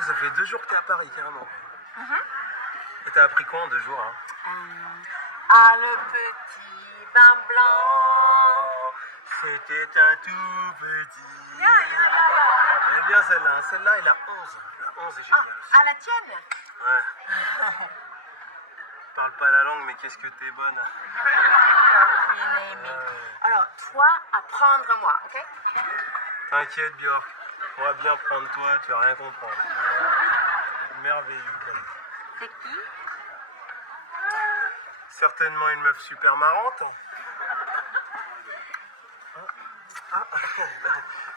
Oh, ça fait 2 jours que t'es à Paris, carrément. Et t'as appris quoi en 2 jours, hein? Ah, le petit bain blanc. C'était un tout petit. Elle est bien celle-là, hein. Celle-là, elle a 11. La 11 est géniale. Ah, la tienne? Ouais. Parle pas la langue, mais qu'est-ce que t'es bonne. Alors, toi, apprendre-moi, ok? T'inquiète, Björk. On va bien prendre toi, tu vas rien comprendre. Merveilleux. C'est qui? Certainement une meuf super marrante.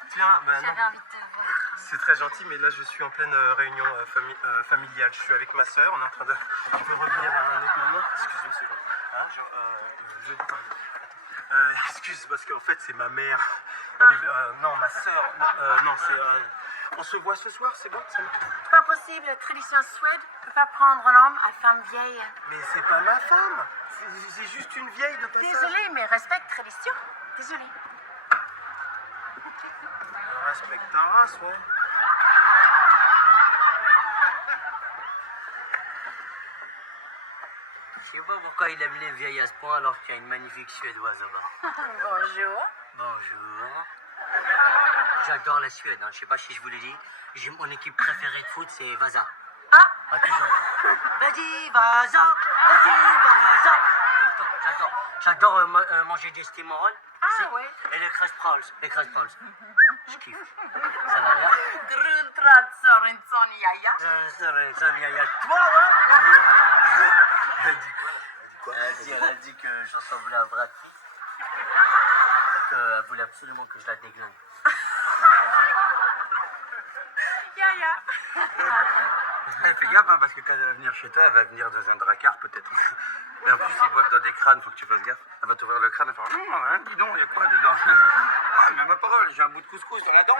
Tiens, ben non. J'avais envie de te voir. C'est très gentil, mais là je suis en pleine réunion familiale. Je suis avec ma sœur, on est en train de... Tu peux revenir à un autre moment? Excuse-moi une seconde. Hein, excuse, parce qu'en fait c'est ma mère. Non, ma sœur. Non, c'est... on se voit ce soir, c'est bon? C'est pas possible, la tradition suède ne peut pas prendre un homme à femme vieille. Mais c'est pas ma femme. C'est juste une vieille de passage. Désolée, mais respecte tradition. Désolée. Respecte ta race, ouais. Je sais pas pourquoi il aime les vieilles à ce point alors qu'il y a une magnifique Suédoise là-bas. Bonjour. Bonjour. J'adore la Suède, hein. Je sais pas si je vous l'ai dit. Mon équipe préférée de foot, c'est Vasa. Ah, Toujours. Vas-y, Vasa. Vas-y, Vasa. Tout le temps, j'adore. J'adore manger des steamrolls. ah ouais. Et les crêpes Pauls. Les crêpes Pauls. Je kiffe. Ça va bien? Grundtrad Sorenson Yaya. Toi, ouais? Elle dit quoi? Elle a dit que je ressemblais à Brad Pitt. Qu'elle voulait absolument que je la déglingue. Yaya. Fais gaffe, hein, parce que quand elle va venir chez toi, elle va venir dans un dracard peut-être. Et en plus, ils boivent dans des crânes, faut que tu fasses gaffe. Elle va t'ouvrir le crâne et faire hein, dis donc, il y a quoi dedans? Ah, mais ma parole, j'ai un bout de couscous dans la dent.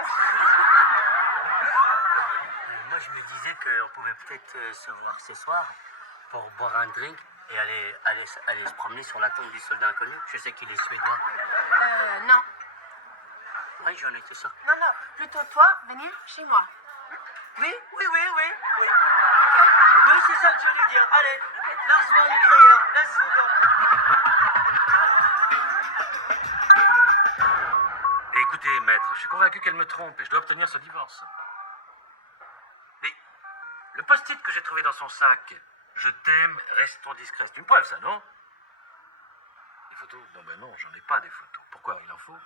Moi, je me disais qu'on pouvait peut-être se voir ce soir pour boire un drink et aller se promener sur la tombe du soldat inconnu. Je sais qu'il est suédois. Non. Oui, j'en étais sûr. Non, non. Plutôt toi, venir chez moi. Oui. Oui, c'est ça que je voulais dire. Allez, Lars von Trier, let's go. Écoutez, maître, je suis convaincu qu'elle me trompe et je dois obtenir ce divorce. Mais le post-it que j'ai trouvé dans son sac, je t'aime, restons discrets. C'est une preuve, ça, non? Des photos? Non, ben non, j'en ai pas des photos. Pourquoi? Il en faut?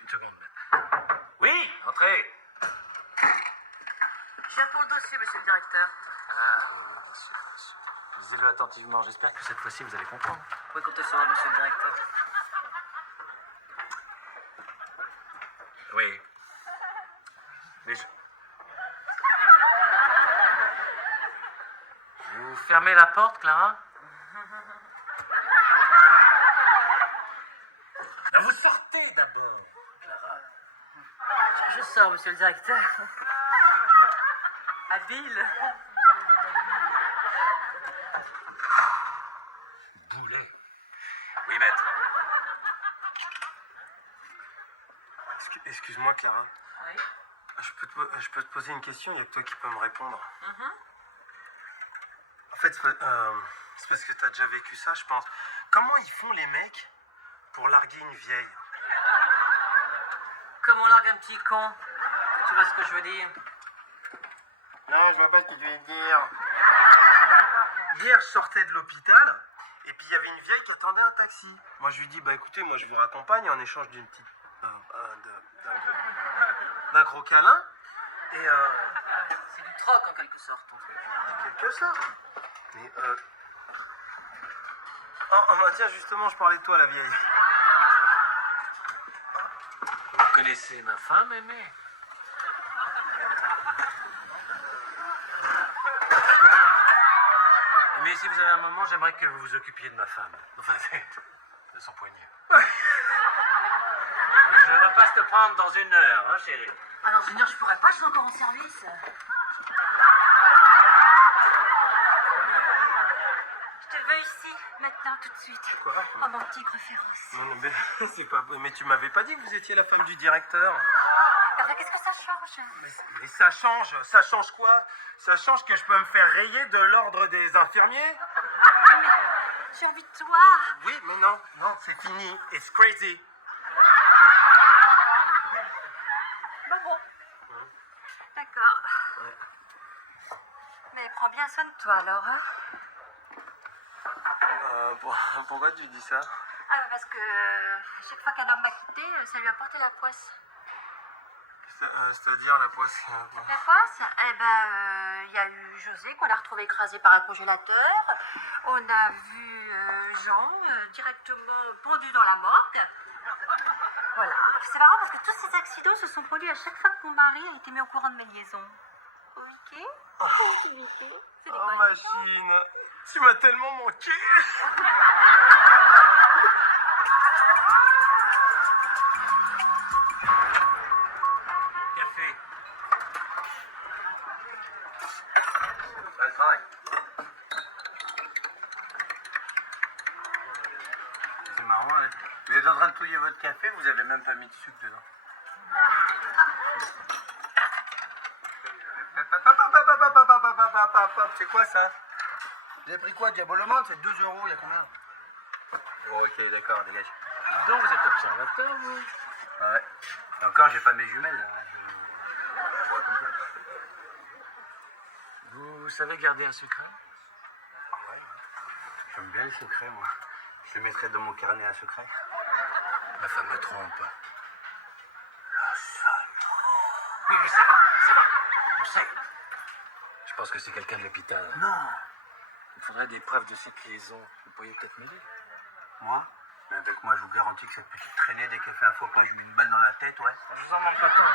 Une seconde, maître. Oui, entrez. Je viens pour le dossier, monsieur le directeur. Ah, oui, bien sûr, bien sûr. Lisez-le attentivement. J'espère que cette fois-ci, vous allez comprendre. Vous pouvez compter sur moi, monsieur le directeur. Oui. Mais Vous fermez la porte, Clara? Non, vous sortez d'abord, Clara. Je sors, monsieur le directeur. Habile. Boulet. Oui, maître. Excuse-moi, Clara. Oui. Je peux te poser une question, il n'y a que toi qui peux me répondre. En fait, c'est parce que tu as déjà vécu ça, je pense. Comment ils font les mecs pour larguer une vieille? Comme on largue un petit con. Tu vois ce que je veux dire? Non, je vois pas ce que tu veux dire. Hier, je sortais de l'hôpital, et puis il y avait une vieille qui attendait un taxi. Moi, je lui dis, bah écoutez, moi je vous raccompagne en échange d'une petite... d'un gros câlin. Et C'est du troc en quelque sorte. En fait. quelque sorte. Mais oh, bah tiens, justement, je parlais de toi, la vieille. Vous connaissez ma femme, aimée? Mais si vous avez un moment, j'aimerais que vous vous occupiez de ma femme. Enfin, de son poignet. Je repasse te prendre dans 1 heure, hein, chérie? Alors, Junior, je pourrais pas, je suis encore en service. Je te veux ici, maintenant, tout de suite. Quoi? Oh, mon tigre féroce. Non, mais c'est pas... Mais tu m'avais pas dit que vous étiez la femme du directeur. Enfin, qu'est-ce que ça change? Mais ça change quoi? Ça change que je peux me faire rayer de l'ordre des infirmiers? J'ai envie de toi. Oui, mais non, c'est fini. It's crazy. Bon. D'accord. Mais prends bien soin de toi alors, hein? Pourquoi tu dis ça? Ah, parce que à chaque fois qu'un homme m'a quitté, ça lui a porté la poisse. C'est-à-dire la poisse. La poisse? Eh ben, il y a eu José qu'on a retrouvé écrasé par un congélateur. On a vu Jean directement pendu dans la morgue. Voilà. C'est marrant parce que tous ces accidents se sont produits à chaque fois que mon mari a été mis au courant de mes liaisons. Vicky? Vicky? C'est des Oh quoi, machine, tu m'as tellement manqué. Café. Ça le travail. C'est marrant, hein. Vous êtes en train de touiller votre café, vous avez même pas mis de sucre dedans. C'est quoi ça? Vous avez pris quoi? Diabolomante? C'est 2 €, il y a combien? Oh, ok, d'accord, dégage. Donc vous êtes observateur, vous? Ouais. Et encore, j'ai pas mes jumelles. Là. Je vois comme ça. Vous savez garder un secret? J'aime bien les secrets, moi. Je le mettrai dans mon carnet à secret. Ma femme me trompe. Oui, mais ça va. On sait. Je pense que c'est quelqu'un de l'hôpital. Non. Il faudrait des preuves de cette liaison. Vous pourriez peut-être m'aider. Moi? Mais avec moi, je vous garantis que cette petite traînée, dès qu'elle fait un faux pas, je lui mets une balle dans la tête, ouais. Je vous en manque autant.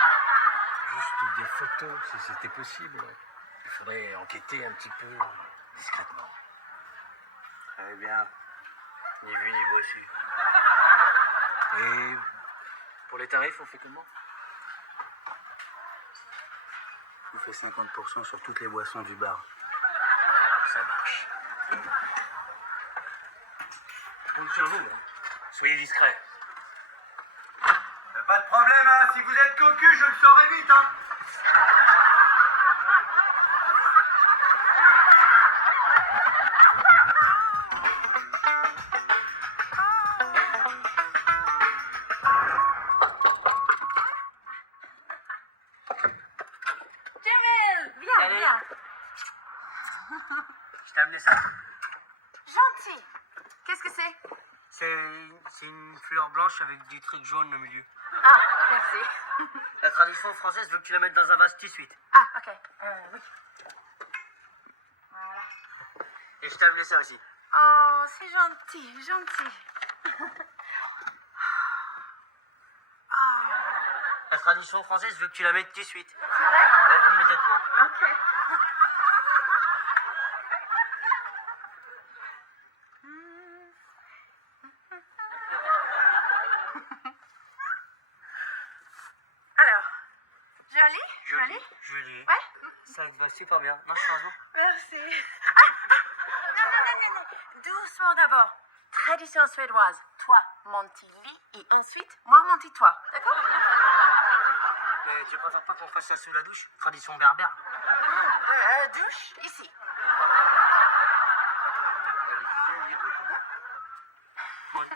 Juste des photos, si c'était possible. Il faudrait enquêter un petit peu discrètement. Très bien. Ni vu ni bossy. Et pour les tarifs, on fait comment? Je vous fais 50% sur toutes les boissons du bar. Ça marche. Compte sur vous, hein. Soyez discret. Pas de problème, hein. Si vous êtes cocu, je le saurai vite, hein. Jamel, viens. Je t'ai amené ça. Gentil. Qu'est-ce que c'est? C'est une fleur blanche avec des trucs jaunes au milieu. Ah, merci. La tradition française veut que tu la mettes dans un vase tout de suite. Ah, ok. Oui. Et je t'ai amené ça aussi. Oh, c'est gentil. La tradition française veut que tu la mettes tout de suite. vrai? Ouais, immédiatement. Ok. Alors, joli? Julie. Ouais? Ça te va super bien. Non, franchement. Merci. Non. Doucement d'abord. Tradition suédoise. Toi, Monty-Lee, et ensuite, moi, Monty-toi. D'accord? Mais tu préfères pas qu'on fasse ça sous la douche? Tradition berbère. Douche, ici.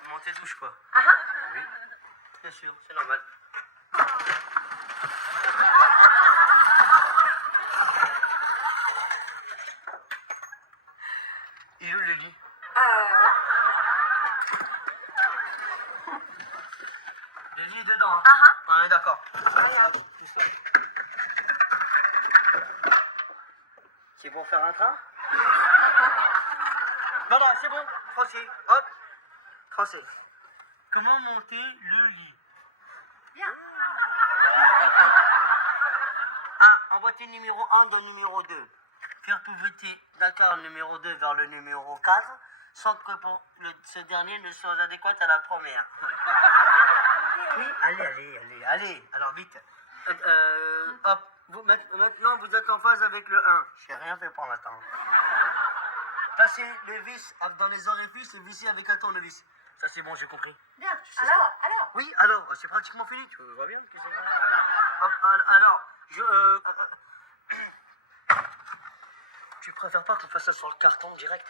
Montez douche, quoi. Ah ah. Oui. Bien sûr, c'est normal. Il est où le lit? Le lit est dedans, hein? Ah ah. Ouais, d'accord. Tout ça. C'est bon faire un train? Non, c'est bon. Tranquille. Hop. Tranquille. Comment monter le lit? Bien. Emboîter numéro 1 dans numéro 2. Faire pivoter d'accord numéro 2 vers le numéro 4, sans que ce dernier ne soit adéquat à la première. Oui, allez. Alors vite. Hop. Maintenant, vous êtes en phase avec le 1. J'ai rien fait pour l'instant. Passez le vis dans les orifices et vissez avec un tournevis. Ça, c'est bon, j'ai compris. Bien. sais Alors. Oui, alors, c'est pratiquement fini. Tu vois bien que c'est... Hop, Tu préfères pas qu'on fasse ça sur le carton direct?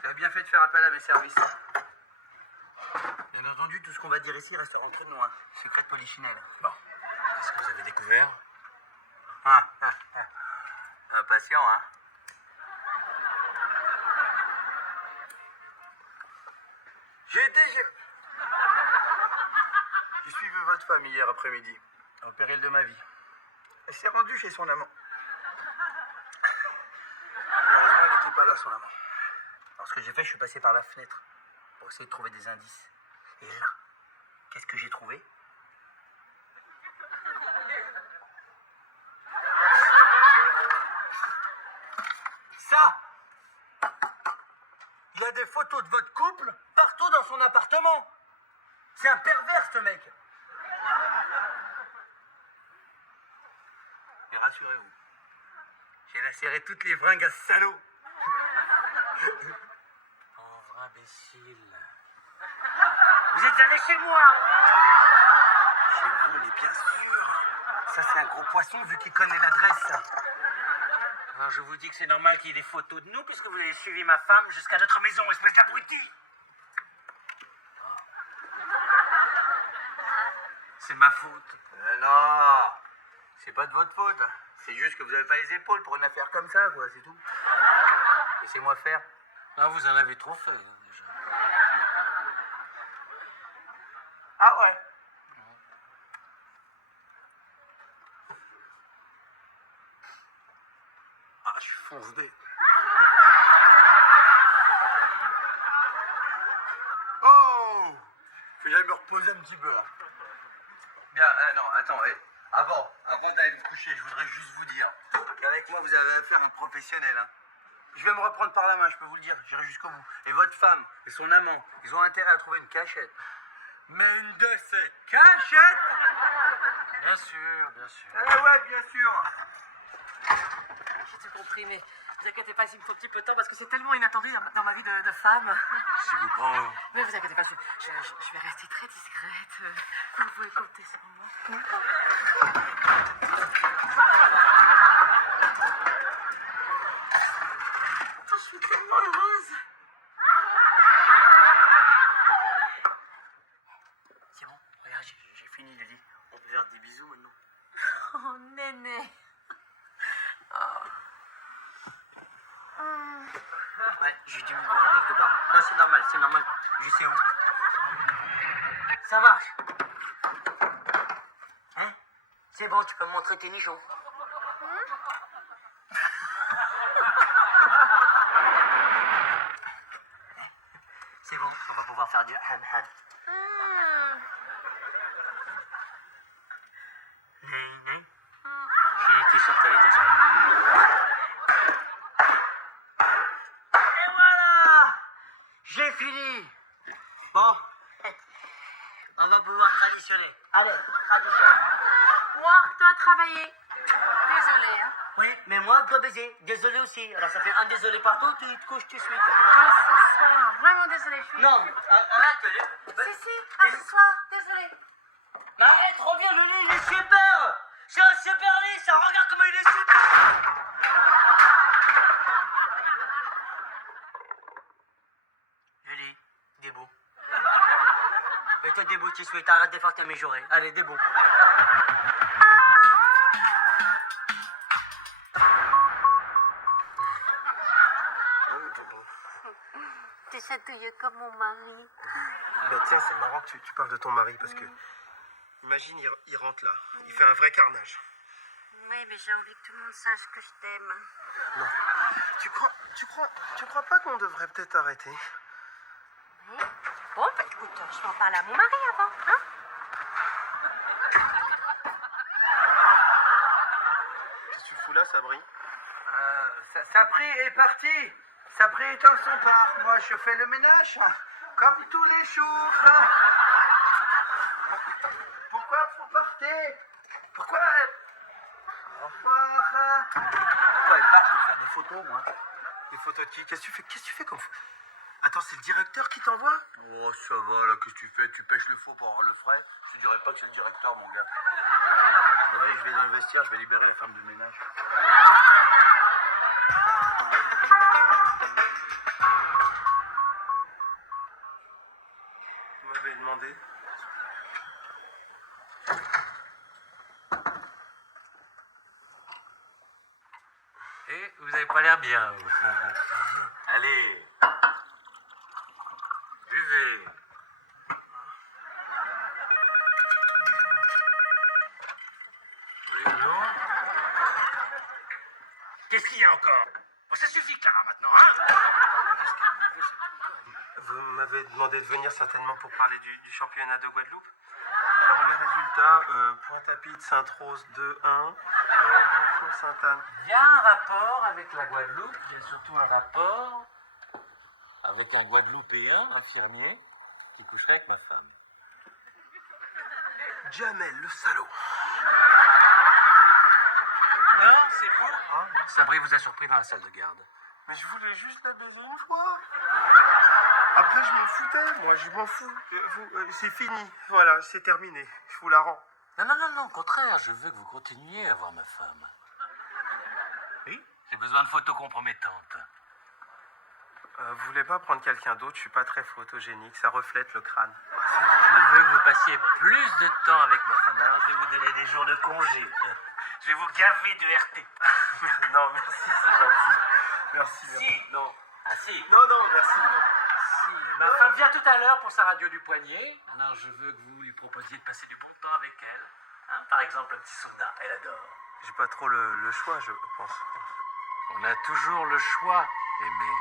Tu as bien fait de faire appel à mes services. Bien entendu, tout ce qu'on va dire ici restera entre nous, hein. Secret de polichinelle. Bon. Qu'est-ce que vous avez découvert? Patient, hein. J'ai suivi votre femme hier après-midi, au péril de ma vie. Elle s'est rendue chez son amant. Malheureusement, elle n'était pas là, son amant. Alors, ce que j'ai fait, je suis passé par la fenêtre pour essayer de trouver des indices. Et là, qu'est-ce que j'ai trouvé? Ça! Il y a des photos de votre couple partout dans son appartement. C'est un pervers, ce mec. Et rassurez-vous, j'ai lacéré toutes les fringues à ce salaud. Pauvre imbécile. Vous êtes allé chez moi? Chez vous, mais bien sûr. Ça, c'est un gros poisson vu qu'il connaît l'adresse. Alors je vous dis que c'est normal qu'il y ait des photos de nous puisque vous avez suivi ma femme jusqu'à notre maison, espèce d'abruti. C'est ma faute. Non, c'est pas de votre faute. C'est juste que vous n'avez pas les épaules pour une affaire comme ça, quoi, c'est tout. Laissez-moi faire. Ah, vous en avez trop fait, hein, déjà. Ah ouais. Ah, je suis foncé. Oh! Faut que j'aille me reposer un petit peu, là. Bien, non, attends, avant d'aller me coucher, je voudrais juste vous dire qu'avec moi, vous avez affaire à un professionnel, hein. Je vais me reprendre par la main, je peux vous le dire, j'irai jusqu'au bout. Et votre femme et son amant, ils ont intérêt à trouver une cachette. Mais une de ces cachettes! Bien sûr, bien sûr. Ah ouais, bien sûr! J'ai tout compris, mais vous inquiétez pas, il me faut un petit peu de temps parce que c'est tellement inattendu dans ma vie de femme. Si vous prend... Mais vous inquiétez pas, je vais rester très discrète. Vous pouvez compter sur moi. Je suis tellement heureuse. C'est bon, regarde, j'ai fini, Lily. On peut faire des bisous maintenant. Oh, néné. Ouais, j'ai dû me voir quelque part. Non, c'est normal. Je sais où. Ça marche. Hein? C'est bon, tu peux me montrer tes nichons. C'est bon, on va pouvoir faire du ham-ham. Né. J'étais sûr que t'allais dire ça. Et voilà! J'ai fini! Bon, on va pouvoir traditionner. Allez, tradition. Moi, je dois travailler. Désolée, hein. Oui, mais moi, dois baiser. Désolé aussi. Alors ça fait un désolé partout, tu te couches tout de suite. Ah, ce soir. Vraiment désolée, je suis. Non, arrête. Si, à ce soir. Désolée. Mais arrête, reviens, Lulu, il est super! C'est un super lit, ça, regarde comment il est super! Lulu, debout. Et toi, debout, tu souhaites, arrête de faire ta méjorée. Allez, debout. Tu chatouilleux comme mon mari. Ben tiens, c'est marrant que tu parles de ton mari parce que... Imagine, il rentre là. Il fait un vrai carnage. Oui, mais j'ai envie que tout le monde sache que je t'aime. Non. Tu crois pas qu'on devrait peut-être arrêter? Oui. Bon, bah écoute, je vais en parler à mon mari avant, hein. Qu'est-ce que tu fous là, Sabri? Sapri est parti. Sapri est en son part. Moi, je fais le ménage, comme tous les jours. invité. Pourquoi Au revoir. Pourquoi elle part de faire des photos, moi? Des photos de qui? Qu'est-ce que tu fais comme... Attends, c'est le directeur qui t'envoie? Oh, ça va, là, qu'est-ce que tu fais? Tu pêches le faux pour avoir le frais? Je te dirais pas que c'est le directeur, mon gars. Ouais, je vais dans le vestiaire, je vais libérer la femme de ménage. Vous m'avez demandé. Et vous avez pas l'air bien, vous. Allez. Buvez. Non. Qu'est-ce qu'il y a encore? Bon, ça suffit, Clara, maintenant, hein? Vous m'avez demandé de venir certainement pour parler du championnat de Guadeloupe. Alors, les résultats, Pointe-à-Pitre, Sainte-Rose 2-1, Sainte-Anne. Il y a un rapport avec la Guadeloupe, il y a surtout un rapport avec un Guadeloupéen, infirmier, qui coucherait avec ma femme. Jamel, le salaud. Non, c'est faux. Sabri vous a surpris dans la salle de garde. Mais je voulais juste la baiser une fois. Après, je m'en foutais. Moi, je m'en fous. C'est fini. Voilà, c'est terminé. Je vous la rends. Non, au contraire, je veux que vous continuiez à voir ma femme. Oui? J'ai besoin de photos compromettantes. Vous voulez pas prendre quelqu'un d'autre? Je suis pas très photogénique. Ça reflète le crâne. Je veux que vous passiez plus de temps avec ma femme. Alors, je vais vous donner des jours de congé. Je vais vous gaver de RT. Non, merci, c'est gentil. Merci. Si, non. Ah si. Non, merci. Non. Si. Ma femme vient tout à l'heure pour sa radio du poignet. Alors, je veux que vous lui proposiez de passer du bon temps avec elle. Hein, par exemple, un petit soda. Elle adore. J'ai pas trop le choix, je pense. On a toujours le choix, Aimé.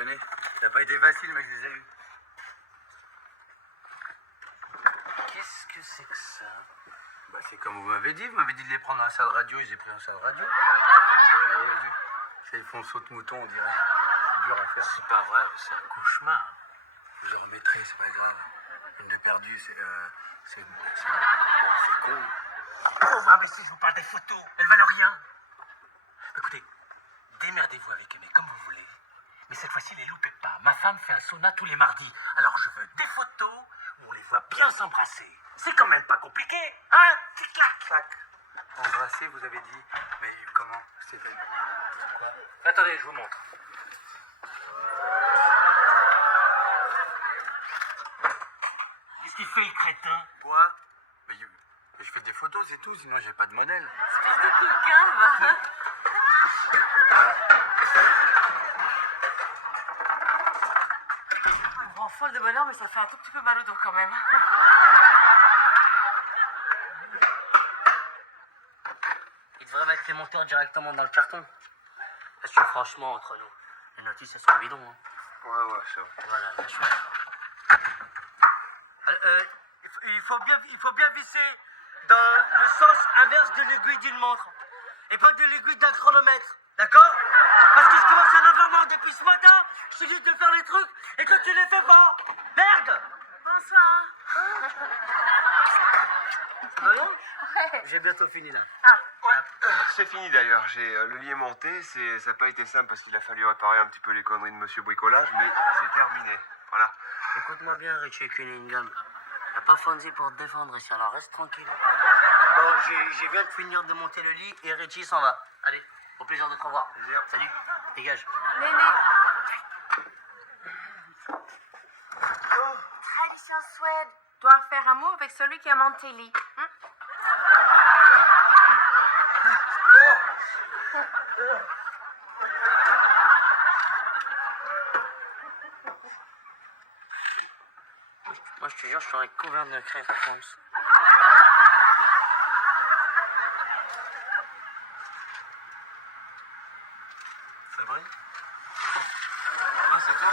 tenez, ça n'a pas été facile, mais je les ai eus. Qu'est-ce que c'est que ça? Bah, c'est comme vous m'avez dit de les prendre dans la salle radio, ils les pris dans la salle radio. Ça, ils font saute-mouton, on dirait. C'est dur à faire. C'est pas vrai, c'est un cauchemar. Je les remettrai, c'est pas grave. Je l'ai perdu, c'est con. Oh, mais si je vous parle des photos, elles valent rien. Écoutez, démerdez-vous avec Aimé comme vous voulez. Mais cette fois-ci, les loupez pas. Ma femme fait un sauna tous les mardis. Alors je veux des photos où on les voit bien s'embrasser. C'est quand même pas compliqué, hein? Clic-clac, clac. Embrasser, vous avez dit. Mais comment? C'était quoi? Attendez, je vous montre. Qu'est-ce qu'il fait, le crétin? Quoi? Mais je fais des photos, c'est tout, sinon j'ai pas de modèle. Espèce de coquin, va. Je me rends folle de bonheur, mais ça fait un tout petit peu mal au dos quand même. Il devrait mettre les monteurs directement dans le carton. Parce que franchement, entre nous, les notices, elles sont bidons. Hein. Ouais, ça. Voilà, là, je suis d'accord. Il faut bien visser dans le sens inverse de l'aiguille d'une montre. Et pas de l'aiguille d'un chronomètre. D'accord? Parce que je commence à en avoir marre depuis ce matin. Je te dis de faire les trucs et que tu les fais pas. Merde! Bonsoir. Ça va bien? J'ai bientôt fini là. C'est fini d'ailleurs. Le lit est monté. Ça n'a pas été simple parce qu'il a fallu réparer un petit peu les conneries de Monsieur Bricolage, mais c'est terminé. Voilà. Écoute-moi bien, Richie Cunningham. Y'a pas Fonzie pour te défendre ici, alors reste tranquille. Bon, j'ai viens de finir de monter le lit et Richie s'en va. Allez, au plaisir de te revoir. Salut, dégage. Néné. Tradition Suède doit faire amour avec celui qui a monté le lit. Hein? Moi, je te jure, je serais couvert de crème, France. C'est vrai? Ah, c'est toi?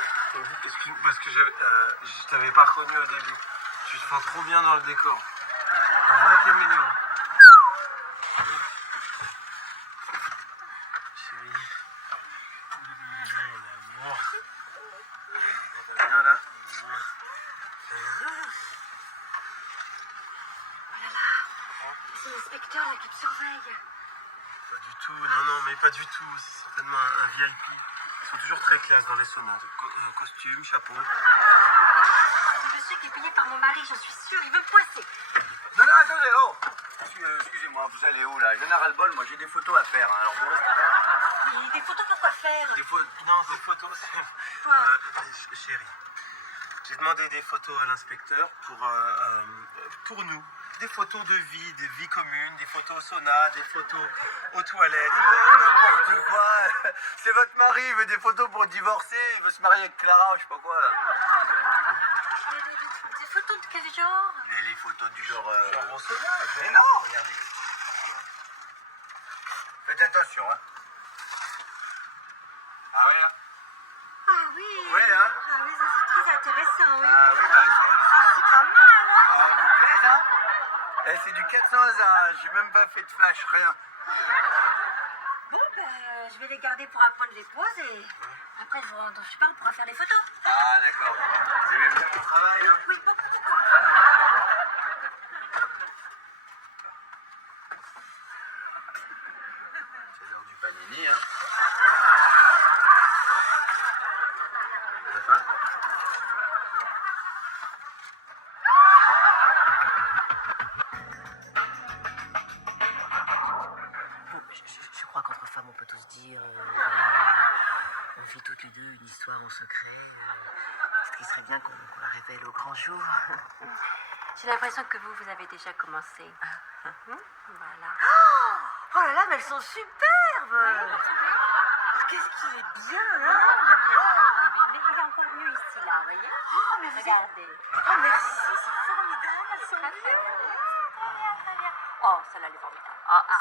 Parce que je t'avais pas reconnu au début. Tu te sens trop bien dans le décor. Un vrai caméléon. Chérie. Viens là. C'est l'inspecteur là qui te surveille. Pas du tout, non, mais pas du tout. C'est certainement un VIP. Ils sont toujours très classe dans les saunas. Costume, chapeau. C'est le monsieur qui est payé par mon mari, j'en suis sûre, il veut me poisser. Non, attendez, oh excusez-moi, vous allez où là? J'en ai ras-le-bol, moi j'ai des photos à faire, hein, alors vous restez. Des photos pour quoi faire? Des photos. Quoi? Chérie, j'ai demandé des photos à l'inspecteur pour nous. Des photos de vie commune, des photos au sauna, des photos aux toilettes. N'importe quoi. C'est votre mari, il veut des photos pour divorcer, il veut se marier avec Clara, je sais pas quoi. Des photos de quel genre? Mais les photos du genre... Au sauna, Mais non, regardez. Faites attention, hein. Ah ouais, hein? Ah oui. Ouais, hein? Ah oui, ça c'est très intéressant, oui. Ah oui, bah... C'est pas mal, hein? Ah, vous plaît, hein? Eh, c'est du 400 hasard, j'ai même pas fait de flash, rien. Bon, ben, je vais les garder pour apprendre les poses et après, je vous rends super, on pourra faire les photos. Ah, d'accord. Vous aimez bien mon travail, hein? Oui, beaucoup. C'est l'heure du panini, hein? T'as faim? Je crois qu'entre femmes, on peut tous dire... on vit toutes les deux une histoire en secret. Ce qui serait bien qu'on la révèle au grand jour. J'ai l'impression que vous avez déjà commencé. Voilà. Oh là là, mais elles sont superbes! Qu'est-ce qu'il est bien, hein? Mais il est encore mieux ici, là, vous voyez? Oh, mais Regardez. Oh, merci, c'est formidable! Très bien. Oh, celle-là, elle est formidable.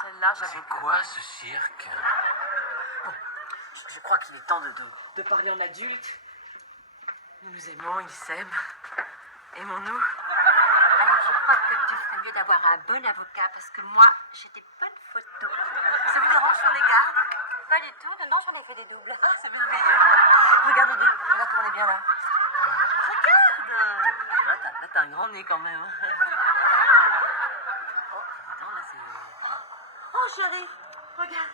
Celle-là, j'avais C'est quoi ce cirque? Je crois qu'il est temps de parler en adulte. Nous nous aimons, il s'aime. Aimons-nous. Alors, je crois que tu ferais mieux d'avoir un bon avocat parce que moi, j'ai des bonnes photos. Ça vous dérange sur les gardes? Pas du tout, non, j'en ai fait des doubles. C'est merveilleux. Regarde les deux. Regarde comment on est bien là. Regarde! Là, t'as un grand nez quand même. Oh, attends, là, c'est... Oh, chérie, regarde.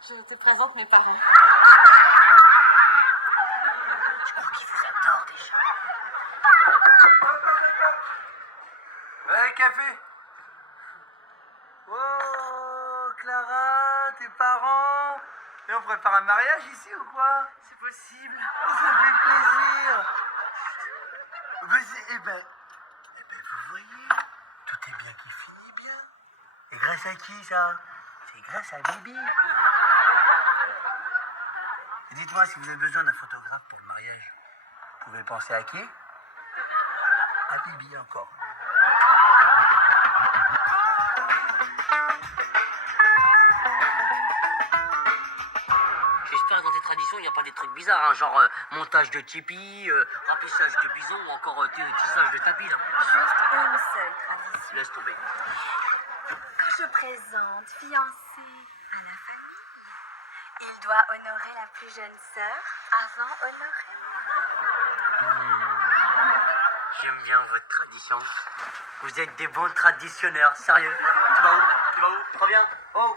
Je te présente mes parents. Je crois qu'il vous adore déjà. Ouais, café. Oh, Clara, tes parents. Et on prépare un mariage ici ou quoi? C'est possible. Ça fait plaisir. Eh ben, vous voyez, tout est bien qui finit bien. Et grâce à qui ça? C'est grâce à Bibi. Et dites-moi si vous avez besoin d'un photographe pour le mariage. Vous pouvez penser à qui? À Bibi encore. J'espère que dans tes traditions, il n'y a pas des trucs bizarres, hein, genre montage de tipi, rapissage de bison ou encore tissage de tapis. Là. Juste une seule tradition. Laisse tomber. Quand je présente fiancé à la famille, il doit honorer la plus jeune sœur avant honorer. J'aime bien votre tradition. Vous êtes des bons traditionneurs, sérieux. Tu vas où Reviens. Oh.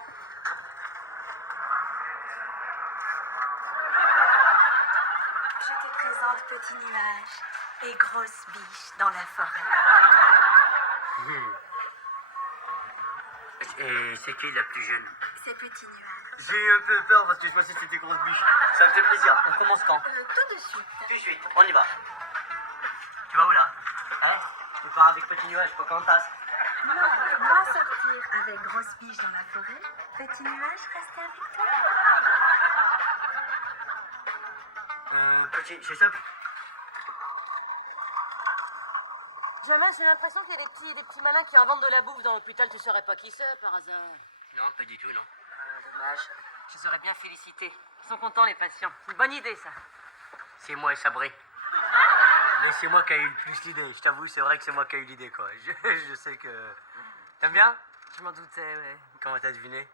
Je te présente petit nuage et grosse biche dans la forêt. Et c'est qui la plus jeune? C'est petit nuage. J'ai un peu peur parce que je pensais que c'était grosse biche. Ça me fait plaisir. On commence quand? Tout de suite. Tout de suite, on y va. Tu vas où là? Hein? Tu pars avec petit nuage, Pocahontas. Non, moi sortir avec grosse biche dans la forêt, petit nuage reste avec toi. Petit, c'est ça? Jamais, j'ai l'impression qu'il y a des petits malins qui inventent de la bouffe dans l'hôpital. Tu saurais pas qui c'est, par hasard? Non, pas du tout, non. Dommage. Je les aurais bien félicités. Ils sont contents, les patients. C'est une bonne idée, ça. C'est moi, Sabri. Mais c'est moi qui ai eu le plus l'idée. Je t'avoue, c'est vrai que c'est moi qui ai eu l'idée, quoi. Je sais que... T'aimes bien? Je m'en doutais, ouais. Comment t'as deviné?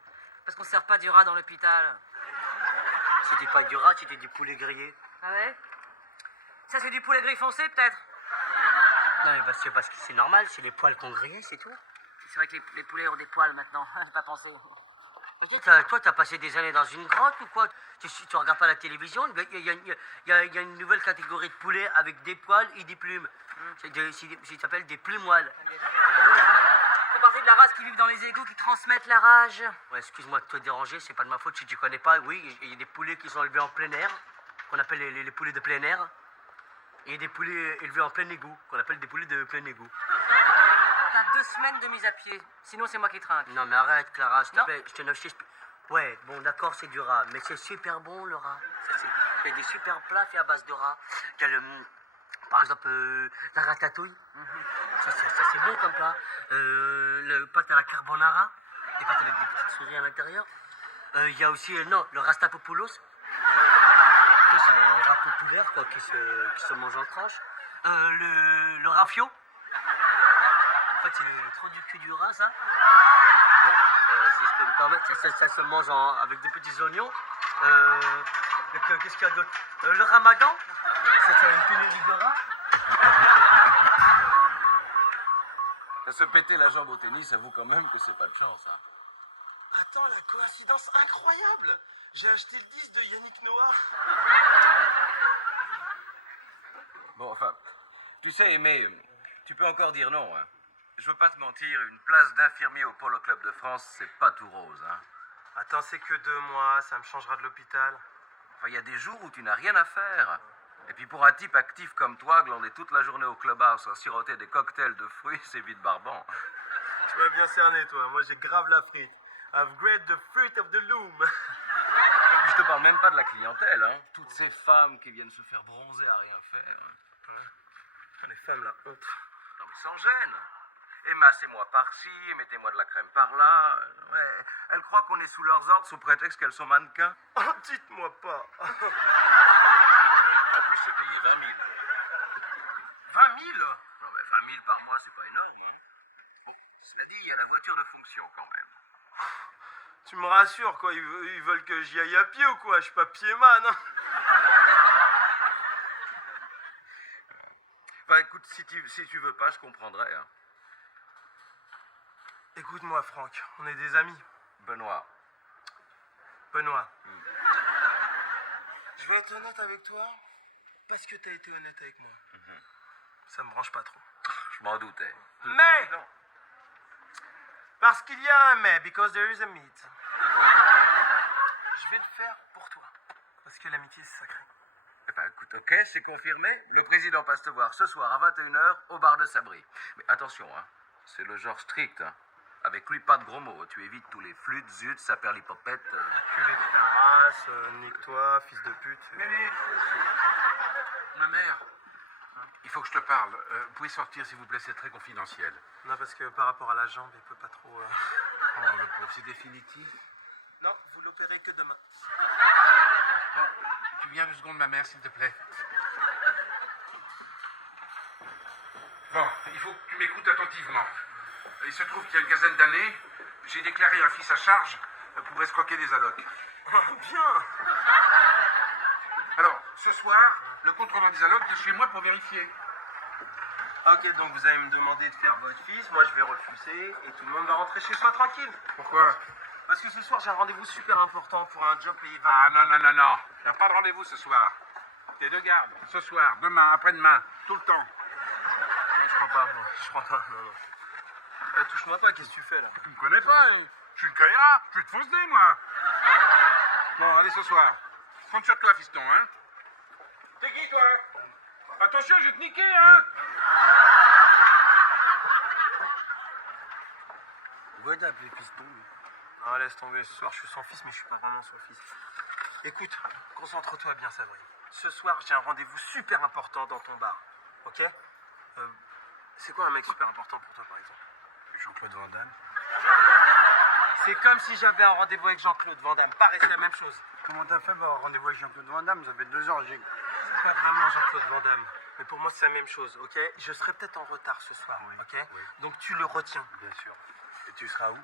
Parce qu'on sert pas du rat dans l'hôpital. C'était pas du rat, c'était du poulet grillé. Ah ouais? Ça, c'est du poulet gris foncé, peut-être? Non, mais c'est parce que c'est normal, c'est les poils qu'on grillait, c'est tout. C'est vrai que les poulets ont des poils maintenant. J'ai pas pensé. Ok, toi, t'as passé des années dans une grotte ou quoi? Tu regardes pas la télévision? Il y a une nouvelle catégorie de poulets avec des poils et des plumes. Ça s'appelle des plumoiles. C'est partie de la race qui vivent dans les égouts, qui transmettent la rage. Ouais, excuse-moi de te déranger, c'est pas de ma faute si tu connais pas. Oui, il y a des poulets qui sont élevés en plein air, qu'on appelle les poulets de plein air. Et il y a des poulets élevés en plein égout, qu'on appelle des poulets de plein égout. T'as 2 semaines de mise à pied. Sinon, c'est moi qui trinque. Non, mais arrête, Clara, s'il te Non. plaît. Ouais, bon, d'accord, c'est du rat, mais c'est super bon, le rat. Il y a des super plats faits à base de rat. Il y a par exemple, la ratatouille. Ça, c'est bon comme plat. Le pâte à la carbonara. Des pâtes avec des petites souris à l'intérieur. Il y a aussi, le rastapopoulos. C'est un rat populaire, quoi, qui se mange en tranche. Le rafio. En fait, c'est le trou du cul du rat, ça. Bon, si je peux me permettre, ça se mange avec des petits oignons. Qu'est-ce qu'il y a d'autre? Le ramadan. C'est une pilule de rat. Se péter la jambe au tennis, avoue quand même que c'est pas de chance, hein. Attends, la coïncidence incroyable. J'ai acheté le disque de Yannick Noah. Bon, enfin, tu sais, Aimé, tu peux encore dire non, hein. Je veux pas te mentir, une place d'infirmier au Polo Club de France, c'est pas tout rose, hein. Attends, c'est que 2 mois, ça me changera de l'hôpital. Enfin, il y a des jours où tu n'as rien à faire. Et puis pour un type actif comme toi, glander toute la journée au clubhouse à siroter des cocktails de fruits, c'est vite barbant. Tu m'as bien cerné, toi. Moi, j'ai grave la frite. I've grabbed the fruit of the loom. Je te parle même pas de la clientèle, hein. Toutes ces femmes qui viennent se faire bronzer à rien faire. Les femmes, là, autre. Non mais sans gêne. Émassez-moi par-ci, mettez-moi de la crème par-là. Ouais. Elles croient qu'on est sous leurs ordres sous prétexte qu'elles sont mannequins. Oh, dites-moi pas. En plus, c'est payé 20 000. 20 000? Non mais 20 000 par mois, c'est pas énorme, hein. Bon, cela dit, il y a la voiture de fonction quand même. Tu me rassures, quoi. Ils veulent que j'y aille à pied ou quoi? Je suis pas pied-man, hein. Bah écoute, si tu veux pas, je comprendrai, hein. Écoute-moi, Franck. On est des amis. Benoît. Benoît. Je vais être honnête avec toi parce que t'as été honnête avec moi. Ça me branche pas trop. Je m'en doutais. Mais Non. parce qu'il y a un mais, because there is a meet. Je vais le faire pour toi. Parce que l'amitié, c'est sacré. Eh ben écoute, ok, c'est confirmé. Le président passe te voir ce soir à 21h au bar de Sabri. Mais attention, hein, c'est le genre strict, hein. Avec lui, pas de gros mots. Tu évites tous les flûtes, zut, saperlipopette. Culé de terrasse, nique-toi, fils de pute. Ma mère, il faut que je te parle. Vous pouvez sortir, s'il vous plaît, c'est très confidentiel. Non, parce que par rapport à la jambe, il peut pas trop... Oh, le pauvre, c'est définitif. Non, vous l'opérez que demain. Tu viens 2 secondes, ma mère, s'il te plaît. Bon, il faut que tu m'écoutes attentivement. Il se trouve qu'il y a une quinzaine d'années, j'ai déclaré un fils à charge pour escroquer des allocs. Bien. Alors, ce soir, le contrôleur des allocs est chez moi pour vérifier. Ok, donc vous allez me demander de faire votre fils, moi je vais refuser, et tout le monde va rentrer chez soi tranquille. Pourquoi? Parce que ce soir j'ai un rendez-vous super important pour un job payé 20 Ah non, non, non, non. Il n'y a pas de rendez-vous ce soir. T'es de garde. Ce soir, demain, après-demain, tout le temps. Non, je crois pas, moi. Je crois pas, non, non. Touche-moi pas, qu'est-ce que tu fais là? Tu me connais pas, hein. Je suis le caïra. Je vais te foncer, moi. Bon, allez, ce soir. Compte sur toi, fiston, hein. T'es qui, toi? Attention, je vais te niquer, hein. Ouais, t'as appelé piston. Ah, laisse tomber, ce soir je suis son fils, mais je suis pas vraiment son fils. Écoute, concentre-toi bien, Sabri. Ce soir, j'ai un rendez-vous super important dans ton bar, ok? C'est quoi un mec super important pour toi, par exemple? Jean-Claude Van Damme. C'est comme si j'avais un rendez-vous avec Jean-Claude Van Damme. Pareil, c'est la même chose. Comment t'as fait pour avoir rendez-vous avec Jean-Claude Van Damme? Ça fait 2 heures, j'ai C'est pas vraiment Jean-Claude Van Damme. Mais pour moi, c'est la même chose, ok? Je serai peut-être en retard ce soir, ok? Donc tu le retiens. Bien sûr. Et tu seras où?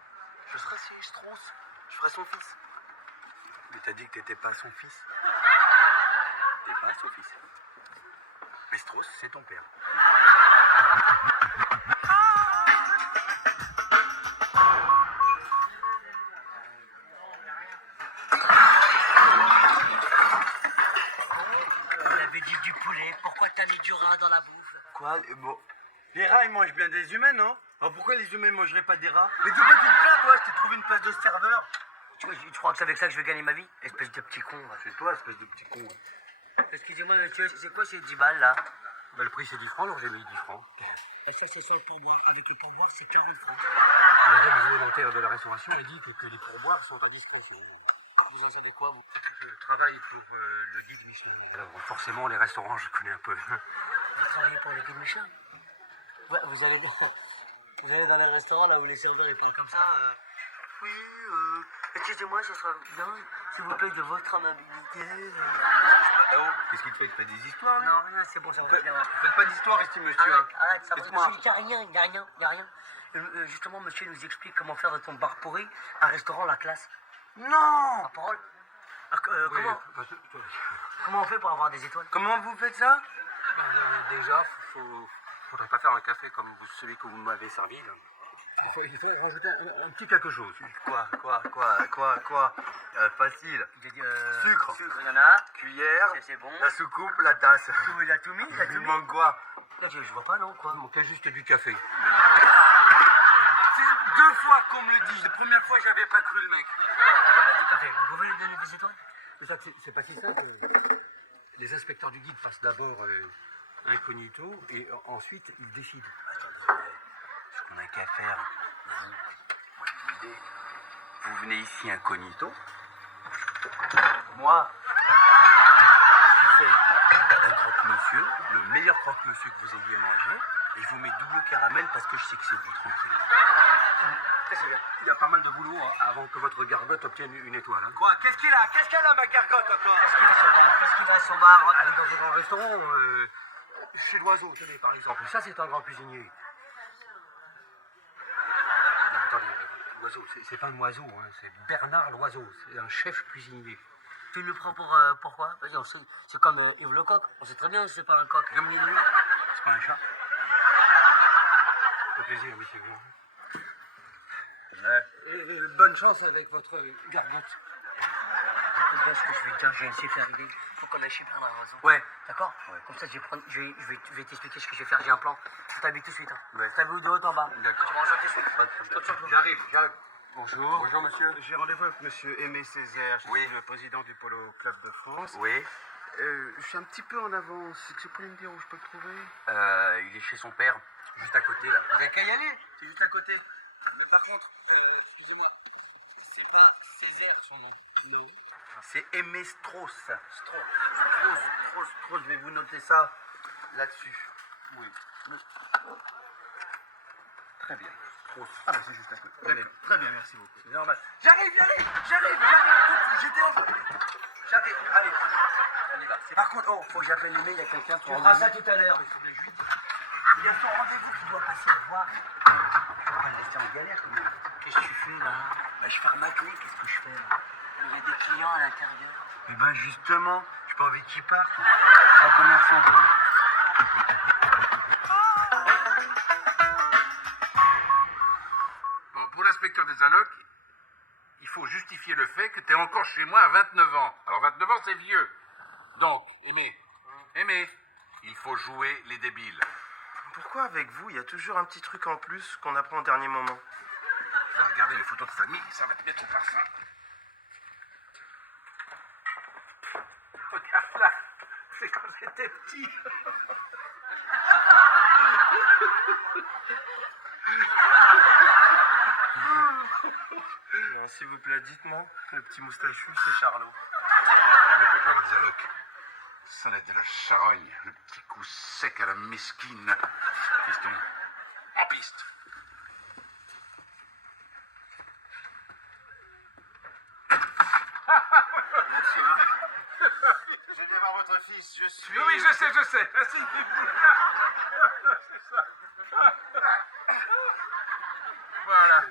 Je serai chez Strauss. Je ferai son fils. Mais t'as dit que t'étais pas son fils. T'es pas son fils. Mais Strauss, c'est ton père. On avait dit du poulet, pourquoi t'as mis du rat dans la bouffe? Quoi? Bon. Les rats, ils mangent bien des humains, non? Alors pourquoi les humains mangeraient pas des rats? Mais de quoi tu te plains, toi? Je t'ai trouvé une place de serveur. Tu crois que c'est avec ça que je vais gagner ma vie? Espèce de petit con, va. C'est toi, espèce de petit con. Excusez-moi, monsieur, c'est quoi ces 10 balles là? Bah, le prix, c'est 10 francs, alors j'ai mis 10 francs. Ça, c'est sur le pourboire. Avec les pourboires, c'est 40 francs. Le règle volontaire de la restauration indique que les pourboires sont à discrétion. Vous en savez quoi, vous? Je travaille pour le guide Michelin. Alors, forcément, les restaurants, je connais un peu. Vous travaillez pour le guide Michelin? Ouais, vous allez dans les restaurants là où les serveurs ils parlent comme ça. Oui, excusez-moi, ce sera bien, s'il vous plaît, de votre amabilité. Ah oh, qu'est-ce qui te fait? Tu fais des histoires, là? Non, rien, c'est bon, ça va bien. Faites pas d'histoire ici, monsieur. Arrête, ça va. Dites-moi. Il n'y a rien. Justement, monsieur nous explique comment faire de ton bar pourri un restaurant la classe. Non! La parole. Oui, Comment on fait pour avoir des étoiles? Comment vous faites ça? Déjà, faudrait pas faire un café comme celui que vous m'avez servi, là. Il faut rajouter un petit quelque chose. Quoi? Facile. Sucre. Il y en a. Cuillère. C'est bon. La soucoupe, la tasse. Il a tout mis, Il manque quoi? Là, je vois pas, non, quoi. Il manquait juste du café. C'est 2 fois qu'on me le dit. La première fois, j'avais pas cru le mec. Vous pouvez lui donner des étoiles? C'est ça que c'est pas si simple. Les inspecteurs du guide passent d'abord incognito et ensuite ils décident. Ce qu'on a qu'à faire, vous venez ici incognito. Moi, je fais un croque-monsieur, le meilleur croque-monsieur que vous ayez mangé, et je vous mets double caramel parce que je sais que c'est vous, tranquille. Il y a pas mal de boulot avant que votre gargote obtienne une étoile. Hein. Quoi? Qu'est-ce qu'il a, ma gargote, encore? Qu'est-ce qu'il a son bar? Allez dans un grand restaurant, chez l'oiseau, tenez, par exemple. Ça, c'est un grand cuisinier. Non, attendez, l'oiseau, c'est pas un oiseau, hein, c'est Bernard l'oiseau, c'est un chef cuisinier. Tu nous prends pour pourquoi? On sait, c'est comme Yves Lecoq. On sait très bien que c'est pas un coq. Comme lui, c'est pas un chat. Au plaisir, monsieur. Bonne chance avec votre gargote. Écoute bien ce que je vais te dire, j'ai une super idée. Faut qu'on aille chez Bernard Loiseau. Ouais. D'accord? Comme ça, je vais t'expliquer ce que je vais faire. J'ai un plan. Je t'habille tout de suite. Hein. Ouais. Je t'habille de haut en bas. D'accord. Tu manges tout de suite. J'arrive. Bonjour. Bonjour, monsieur. J'ai rendez-vous avec monsieur Aimé Césaire. Je suis le président du Polo Club de France. Oui. Je suis un petit peu en avance. C'est que vous pouvez me dire où je peux le trouver? Il est chez son père, juste à côté, là. Vous avez qu'à y aller. C'est juste à côté. Mais par contre, excusez-moi, c'est pas Césaire son nom. C'est Aimé Strauss. Strauss, je vais vous noter ça là-dessus. Oui. Très bien. Strauss. Ah bah c'est juste à côté. Très bien, merci beaucoup. C'est normal. J'arrive. J'étais en... J'arrive, allez. On y va. Par contre, faut que j'appelle Aimé, il y a quelqu'un pour Tu feras ça tout à l'heure. Il faut bien que je lui dise. Il y a son rendez-vous qui doit passer le voir. On va le laisser en galère, quand même. Qu'est-ce que tu fais là? Bah, je ferme ma clé, qu'est-ce que je fais là? Il y a des clients à l'intérieur. Eh ben justement, j'ai pas envie qu'ils partent. Un commerçant, quoi. Bon, pour l'inspecteur des allocs, il faut justifier le fait que tu es encore chez moi à 29 ans. Alors 29 ans, c'est vieux. Donc, Aimé, il faut jouer les débiles. Pourquoi avec vous, il y a toujours un petit truc en plus qu'on apprend au dernier moment? Tu vas regarder les photos de famille, ça va te mettre au parfum. Regarde là, c'est quand j'étais petit. Non, s'il vous plaît, dites-moi. Le petit moustachu, c'est Charlot. Le pétrole des allocs. Ça n'est de la charogne, le petit coup sec à la mesquine. Fiston, en piste. Je viens voir votre fils. Je suis... Oui, je sais. Merci. C'est ça. Voilà.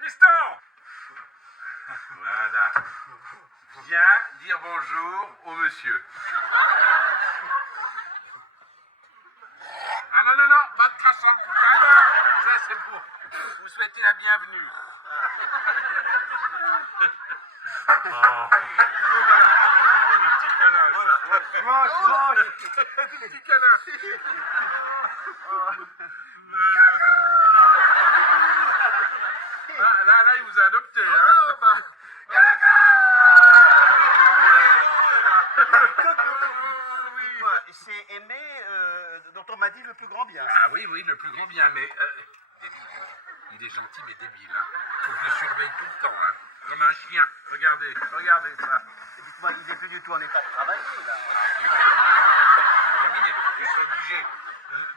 Fiston! Voilà. Viens dire bonjour au monsieur. Ah non, pas de crachant. Ça, c'est pour vous souhaiter la bienvenue. Mange. Petit câlin. Là, il vous a adopté. Hein. Dites-moi, c'est Aimé dont on m'a dit le plus grand bien. Ah oui, le plus grand bien, mais... il est gentil, mais débile. Hein. Faut que je le surveille tout le temps. Hein. Comme un chien. Regardez ça. Et dites-moi, il n'est plus du tout en état de travail, là. C'est terminé. Je suis obligé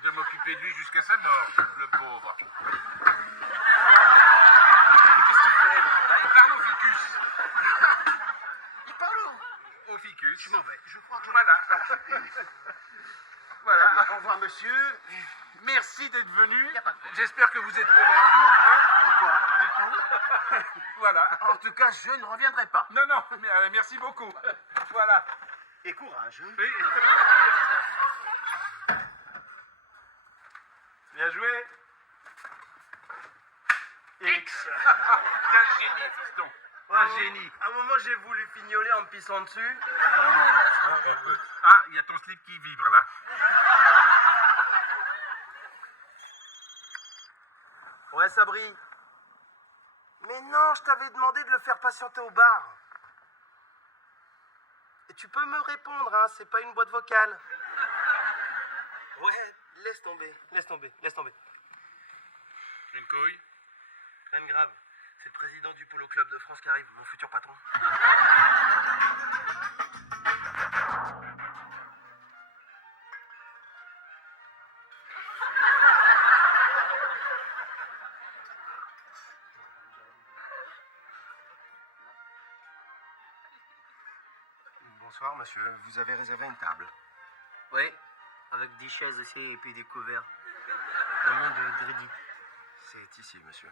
de m'occuper de lui jusqu'à sa mort, le pauvre. Mais qu'est-ce qu'il fait, là? Il parle au ficus. Il parle Au ficus. Je m'en vais. Je crois que... Voilà. Voilà. Au revoir, monsieur. Merci d'être venu. Y a pas de problème. J'espère que vous êtes convaincus. Hein. De quoi? Du tout. Voilà. En tout cas, je ne reviendrai pas. Non, mais, merci beaucoup. Voilà. Et courage. Oui. Bien joué. X. T'es un génie, fiston. Un génie. À un moment, j'ai voulu fignoler en me pissant dessus. Ah, il y a ton slip qui vibre là. Ouais, Sabri. Mais non, je t'avais demandé de le faire patienter au bar. Et tu peux me répondre, hein, c'est pas une boîte vocale. Ouais, laisse tomber. Une couille. Rien de grave. C'est le président du Polo Club de France qui arrive, mon futur patron. Bonsoir, monsieur. Vous avez réservé une table. Oui, avec des chaises aussi et puis des couverts. Au nom de Grady. C'est ici, monsieur.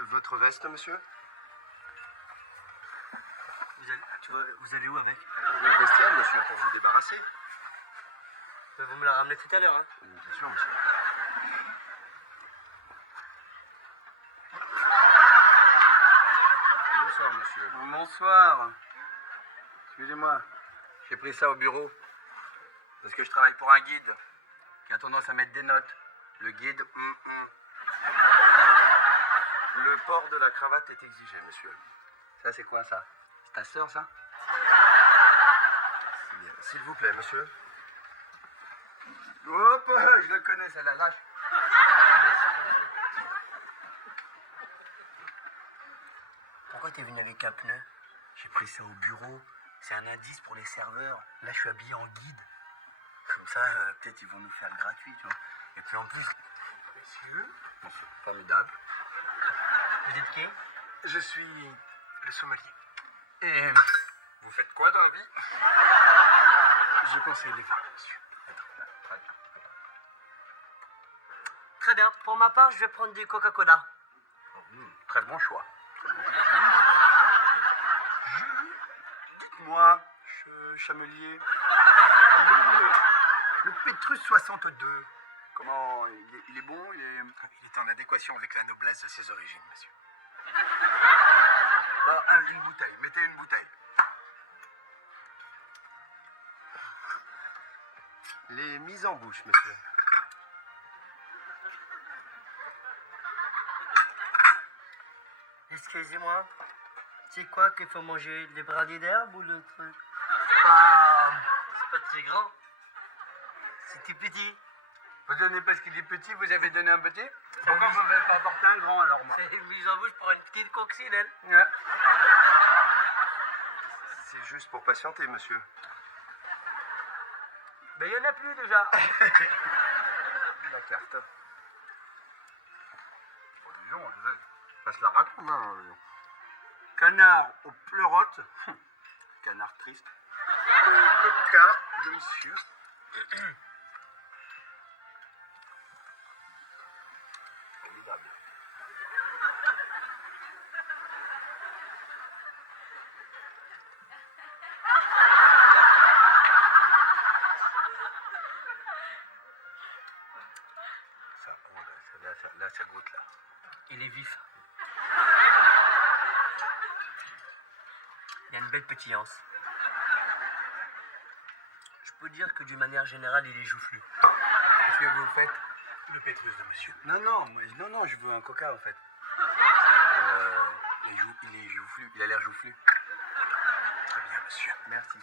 Votre veste, monsieur? Vous allez où avec? Le vestiaire, monsieur, pour vous débarrasser. Vous me la ramenez tout à l'heure, hein? Bien sûr, monsieur. Bonsoir, monsieur. Bonsoir. Excusez-moi, j'ai pris ça au bureau. Parce que je travaille pour un guide qui a tendance à mettre des notes. Le guide, Le port de la cravate est exigé, monsieur. Ça, c'est quoi, ça? C'est ta sœur, ça? Bien. S'il vous plaît, monsieur. Hop, je le connais, celle-là, lâche. Pourquoi t'es venu avec un pneu? J'ai pris ça au bureau. C'est un indice pour les serveurs. Là, je suis habillé en guide. Comme ça, peut-être ils vont nous faire gratuit, tu vois. Et puis en plus... Messieurs, Formidable. Vous êtes qui? je suis le sommelier. Et vous faites quoi dans la vie? Je conseille les vins, monsieur. Très bien. Pour ma part, je vais prendre du Coca-Cola. Très bon choix. Dites-moi, chamelier, le Pétrus 62, comment, il est bon, il est en adéquation avec la noblesse de ses origines, monsieur. Bah, une bouteille, mettez une bouteille. Les mises en bouche, monsieur. Excusez-moi. C'est quoi qu'il faut manger? Les brindilles d'herbe ou le truc? C'est pas très grand. C'était petit. Vous donnez parce qu'il est petit, vous avez donné un petit? Pourquoi vous n'avez pas apporté un grand, alors, moi? C'est une mise en bouche pour une petite coccinelle. Ouais. C'est juste pour patienter, monsieur. Mais il n'y en a plus déjà. La carte. Disons, ça se la raconte. Canard aux pleurotes. Canard triste. Coca de monsieur. Formidable. Ça, là, ça goûte, là. Il est vif. Il y a une belle pétillance. Je peux dire que d'une manière générale, il est joufflu. Qu'est-ce que vous faites? Le pétrus de monsieur. Non, je veux un coca, en fait. Il est joufflu, il a l'air joufflu. Très bien, monsieur. Merci.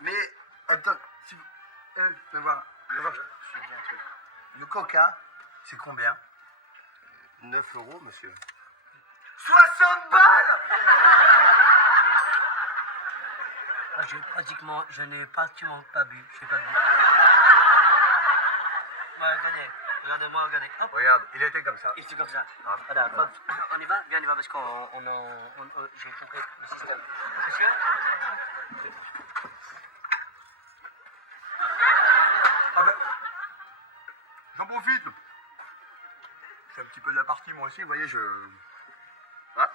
Mais, attends, si vous... viens voir, Le coca, c'est combien? 9 €, monsieur. 60 balles! Ah, je n'ai pratiquement pas bu. Je n'ai pas bu. Ouais, regardez. Regardez-moi, regardez. Hop. Regarde, il était comme ça. Il fait comme ça. Voilà, hop. On y va? Viens, on y va parce j'ai compris le système. Ah ben, j'en profite. Je fais un petit peu de la partie, moi aussi, vous voyez, Ah.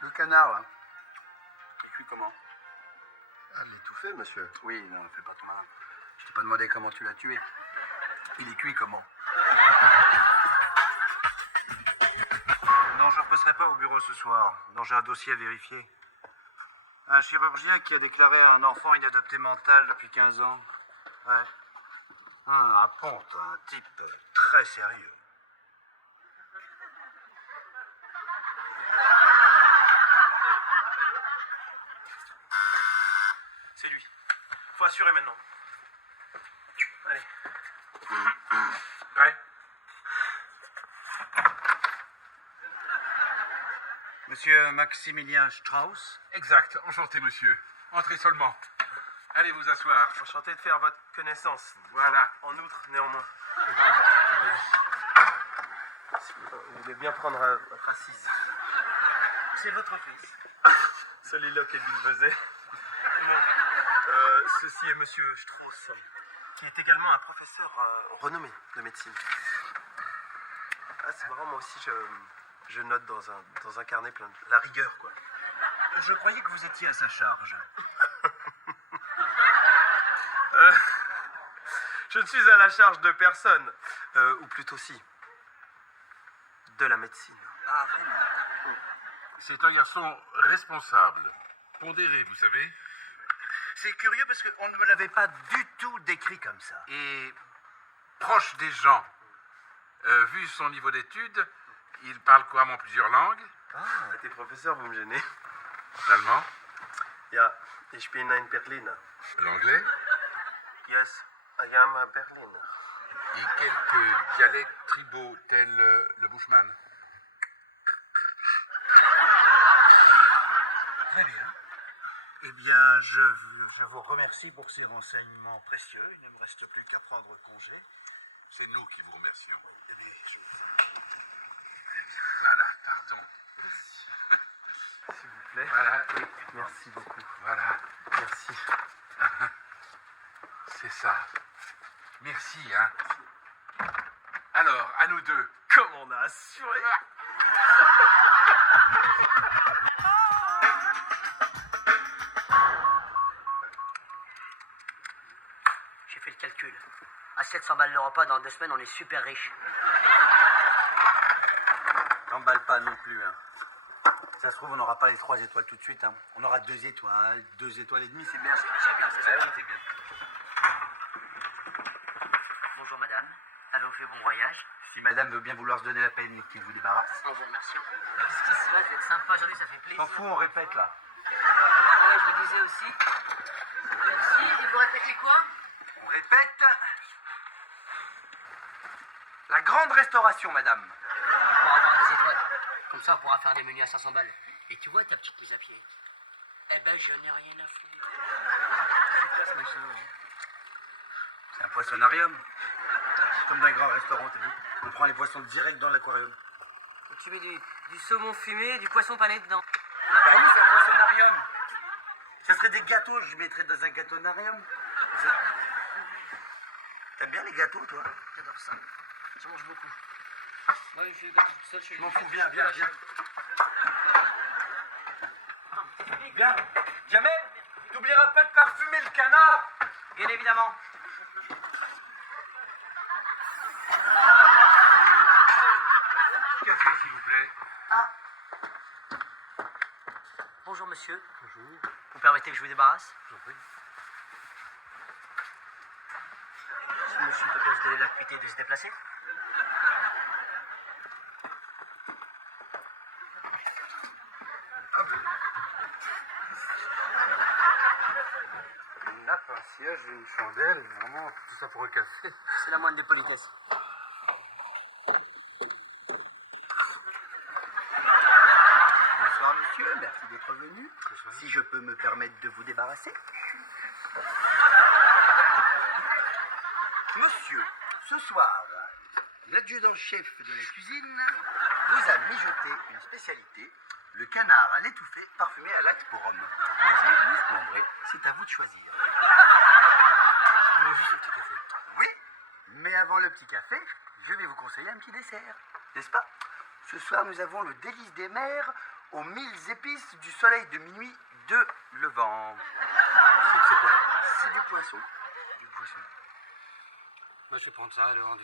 Le canard, là. Il cuit comment? Ah, il est tout fait, monsieur. Oui, non, fais pas ton malin. Je t'ai pas demandé comment tu l'as tué. Il est cuit comment? Non, je ne repasserai pas au bureau ce soir. Non, j'ai un dossier à vérifier. Un chirurgien qui a déclaré un enfant inadapté mental depuis 15 ans. Ouais. Un ponte, un type très sérieux. C'est lui. Faut assurer maintenant. Allez. Prêt? Monsieur Maximilien Strauss. Exact. Enchanté, monsieur. Entrez seulement. Allez vous asseoir. Enchanté de faire votre connaissance. Voilà. En outre, néanmoins. Vous voulez bien prendre votre assise. C'est votre fils. Celui-là qui faisait. Non. Ceci est monsieur Strauss, qui est également un professeur renommé de médecine. Ah, c'est marrant, moi aussi, je note dans un carnet plein de... La rigueur, quoi. Je croyais que vous étiez à sa charge. Je ne suis à la charge de personne. Ou plutôt si. De la médecine. Ah, vraiment? C'est un garçon responsable. Pondéré, vous savez. C'est curieux parce qu'on ne me l'avait pas du tout décrit comme ça. Et proche des gens. Vu son niveau d'études, il parle couramment plusieurs langues. Ah, t'es professeur, vous me gênez. L'allemand, Ja, ich bin ein Berliner. l'anglais, Yes, I am a Berliner. et quelques dialectes tribaux tels le bushman. Très bien. Eh bien, je vous remercie pour ces renseignements précieux. Il ne me reste plus qu'à prendre congé. C'est nous qui vous remercions. Eh bien, Voilà, pardon. S'il vous plaît. Voilà, oui, Merci beaucoup. voilà. Merci. C'est ça. Merci, hein. Alors, à nous deux. Comme on a assuré. J'ai fait le calcul. À 700 balles le repas, dans 2 semaines, on est super riche. n'emballe pas non plus. Hein. Ça se trouve, on n'aura pas les 3 étoiles tout de suite. Hein. On aura 2 étoiles, 2 étoiles et demie. C'est bien, c'est déjà bien. C'est bien. Bonjour madame, avez-vous fait bon voyage? Si madame veut bien vouloir se donner la peine qu'il vous débarrasse. On vous remercie. Qu'est-ce qui se passe? Vous êtes sympa aujourd'hui, ça fait plaisir. S'en fout, on répète là. Ouais, je me disais aussi. Merci, et vous répétez quoi? On répète. La grande restauration, madame. Pour avoir des étoiles. Comme ça, on pourra faire des menus à 500 balles. Et tu vois ta petite mise à pied? Eh ben, je n'ai rien à foutre. C'est quoi ce machin, hein? C'est un poissonarium. Comme dans les grands restaurants, t'as vu? On prend les poissons direct dans l'aquarium. Tu mets du saumon fumé, du poisson pané dedans. Bah oui, c'est un poissonarium. Ça serait des gâteaux, je mettrais dans un gâteaunarium. T'aimes bien les gâteaux, toi? J'adore ça. Je mange beaucoup. Moi, je fais des gâteaux tout seul chez Je m'en fous, viens. Viens. Jamel, t'oublieras pas de parfumer le canard. Bien évidemment. Café, s'il vous plaît. Bonjour monsieur. Bonjour. Vous permettez que je vous débarrasse? Je vous prie. Si monsieur peut bien se donner l'acuité de se déplacer. Une nappe, un siège, une chandelle, vraiment, tout ça pour le café. C'est la moindre des politesses. Bonsoir monsieur, merci d'être venu. Si je peux me permettre de vous débarrasser. Monsieur, ce soir, l'adjudant-chef de la cuisine vous a mijoté une spécialité, le canard à l'étouffée parfumé à l'acte pour homme. Lisez, muscle ou ambré, c'est à vous de choisir. Oui, mais avant le petit café, je vais vous conseiller un petit dessert. N'est-ce pas? Ce soir, nous avons le délice des mers aux 1000 épices du soleil de minuit de Levant. C'est quoi? C'est du poisson. Du poisson. Bah, je vais prendre ça, alors.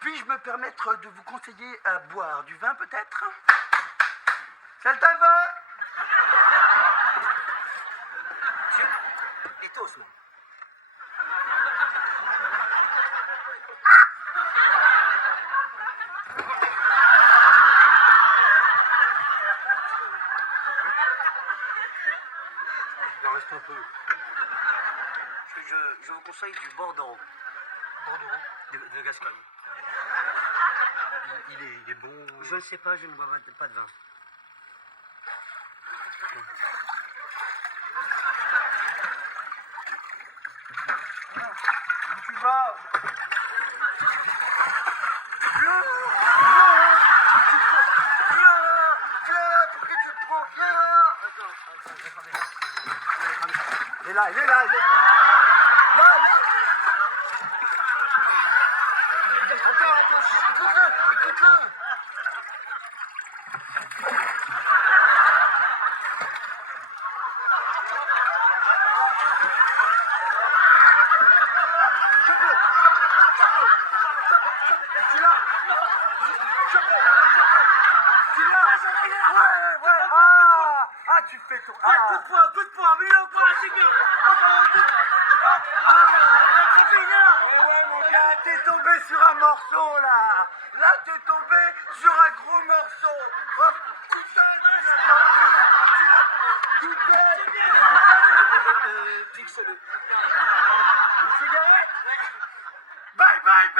Puis-je me permettre de vous conseiller à boire du vin, peut-être? Saltimbanque! Et toi, Ousmane? Il en reste un peu. Je vous conseille du Bordeaux. Bordeaux de Gascogne. Il est bon. Je ne sais pas, je ne bois pas de vin. Où tu vas? Viens là, pour que tu te prends, viens! Il est là. Là. Attends, écoute-le. Tu fais ton... Coup de poing, mais là, quoi, c'est que... Ouais, mon gars, t'es tombé sur un morceau, là. Là, t'es tombé sur un gros morceau. Oh, putain, Fixe-le. une cigarette? Bye, bye.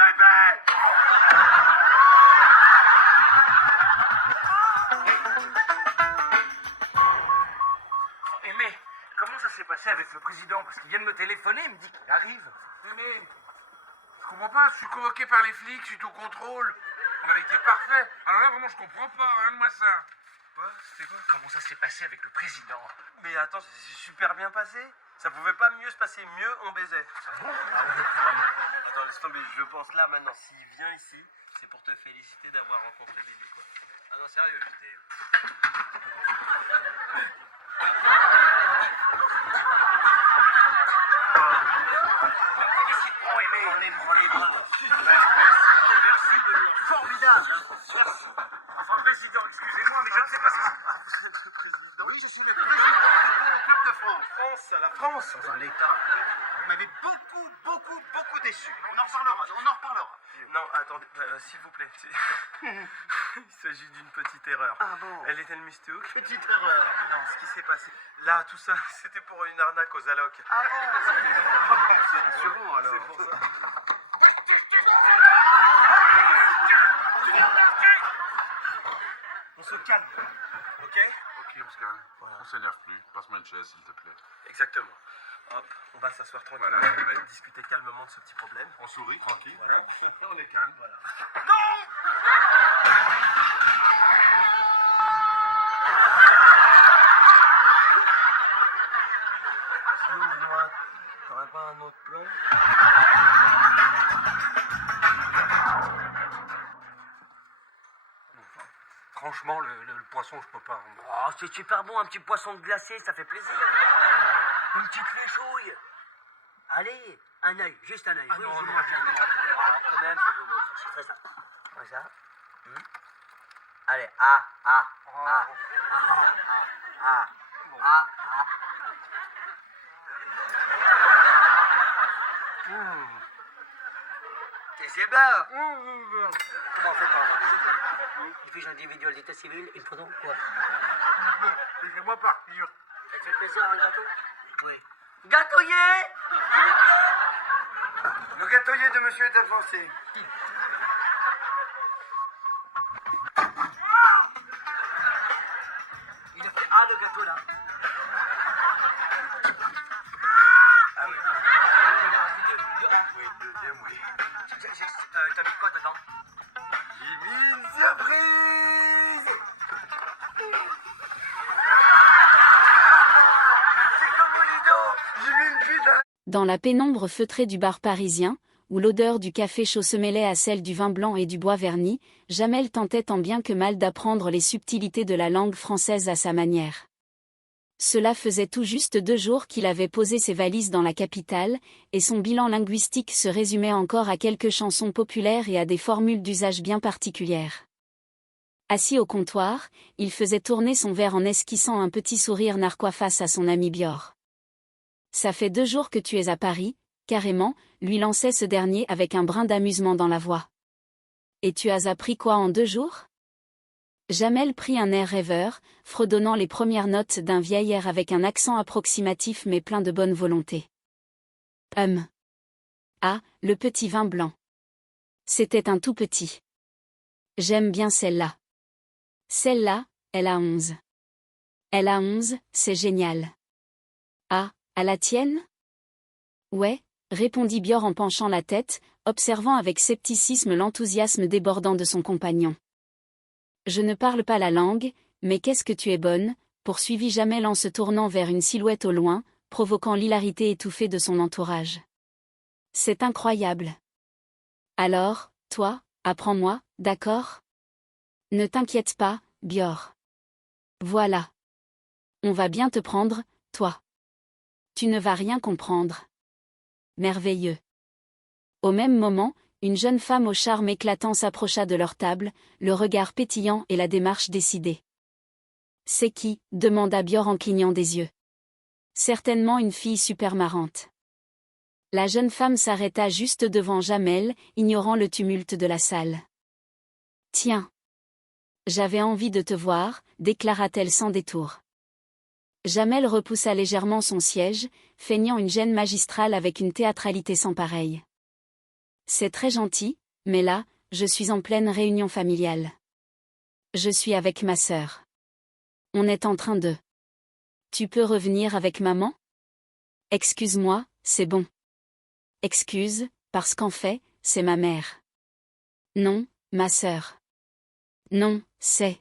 Mais comment ça s'est passé avec le président? Parce qu'il vient de me téléphoner, il me dit qu'il arrive. Mais je comprends pas, je suis convoqué par les flics, je suis au contrôle. On avait été parfait. Alors là, vraiment, je comprends pas, regarde-moi ça. Quoi? C'était quoi? Comment ça s'est passé avec le président? Mais attends, c'est super bien passé. Ça pouvait pas mieux se passer, mieux on baisait. Attends, laisse tomber, je pense là maintenant, s'il vient ici, c'est pour te féliciter d'avoir rencontré Bibi, quoi. Ah non, sérieux, j'étais... Formidable. Enfin, président, excusez-moi, mais je ne sais pas si... Vous êtes le président? Oui, je suis le président du Club de France. La France. Dans un état. Vous m'avez beaucoup déçu. On en reparlera. Non, attendez, s'il vous plaît. Il s'agit d'une petite erreur. Ah bon? Elle était le mistouk. Petite erreur. Non, ce qui s'est passé. Là, tout ça, c'était pour une arnaque aux allocs. C'est rassurant, alors. C'est pour ça. On se calme. Ok? Ok, on se calme. On s'énerve plus. Passe-moi une chaise, s'il te plaît. Exactement. Hop, on va s'asseoir tranquillement. Voilà, On va ouais. discuter calmement de ce petit problème. On sourit, tranquille. Hein. On est calme. Voilà. pas un autre plan? Franchement, le poisson, je peux pas. Oh, c'est super bon, un petit poisson glacé, ça fait plaisir. Une petite léchouille. Allez, un œil, juste un œil. Ah Oui, non, je non, mange un non. œil. Ah, quand même, je vous montre. Je fais ça. Comme ça. Allez, ah. C'est super. En fait, on va visiter. Une fiche individuelle d'état civil, une photo, quoi. Laissez-moi partir. Ça te fait plaisir, un gâteau? Oui. Gâteauyer. Le gâteaulier de monsieur est avancé. Il a fait le gâteau, là. Ah oui. Oui, le deuxième, oui. T'as mis quoi dedans? J'ai mis une surprise. C'est comme Ludo. J'ai mis une pute à Dans la pénombre feutrée du bar parisien, où l'odeur du café chaud se mêlait à celle du vin blanc et du bois verni, Jamel tentait tant bien que mal d'apprendre les subtilités de la langue française à sa manière. Cela faisait tout juste 2 jours qu'il avait posé ses valises dans la capitale, et son bilan linguistique se résumait encore à quelques chansons populaires et à des formules d'usage bien particulières. Assis au comptoir, il faisait tourner son verre en esquissant un petit sourire narquois face à son ami Bior. « Ça fait 2 jours que tu es à Paris, carrément », lui lançait ce dernier avec un brin d'amusement dans la voix. « Et tu as appris quoi en 2 jours ?» Jamel prit un air rêveur, fredonnant les premières notes d'un vieil air avec un accent approximatif mais plein de bonne volonté. Ah, le petit vin blanc. C'était un tout petit. J'aime bien celle-là. Celle-là, elle a 11. Elle a 11, c'est génial. Ah, à la tienne? Ouais, répondit Bior en penchant la tête, observant avec scepticisme l'enthousiasme débordant de son compagnon. Je ne parle pas la langue, mais qu'est-ce que tu es bonne, poursuivit Jamel en se tournant vers une silhouette au loin, provoquant l'hilarité étouffée de son entourage. C'est incroyable. Alors, toi, apprends-moi, d'accord? Ne t'inquiète pas, Bior. Voilà. On va bien te prendre, toi. Tu ne vas rien comprendre. Merveilleux. Au même moment, une jeune femme au charme éclatant s'approcha de leur table, le regard pétillant et la démarche décidée. « C'est qui ?» demanda Bior en clignant des yeux. « Certainement une fille super marrante. » La jeune femme s'arrêta juste devant Jamel, ignorant le tumulte de la salle. « Tiens. J'avais envie de te voir, déclara-t-elle sans détour. Jamel repoussa légèrement son siège, feignant une gêne magistrale avec une théâtralité sans pareille. C'est très gentil, mais là, je suis en pleine réunion familiale. Je suis avec ma sœur. On est en train de... Tu peux revenir avec maman? Excuse-moi, c'est bon. Excuse, parce qu'en fait, c'est ma mère. Non, ma sœur. Non, c'est...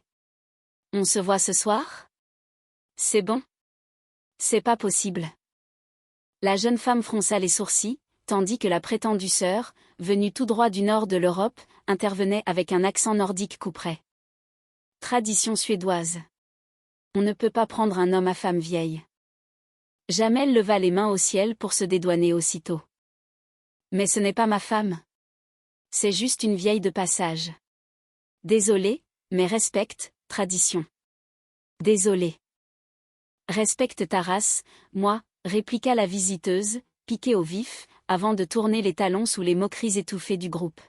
On se voit ce soir? C'est bon? C'est pas possible. La jeune femme fronça les sourcils, tandis que la prétendue sœur, venue tout droit du nord de l'Europe, intervenait avec un accent nordique couperet. Tradition suédoise. On ne peut pas prendre un homme à femme vieille. Jamel leva les mains au ciel pour se dédouaner aussitôt. Mais ce n'est pas ma femme. C'est juste une vieille de passage. Désolé, mais respecte, tradition. Désolé. Respecte ta race, moi, répliqua la visiteuse, piquée au vif, avant de tourner les talons sous les moqueries étouffées du groupe.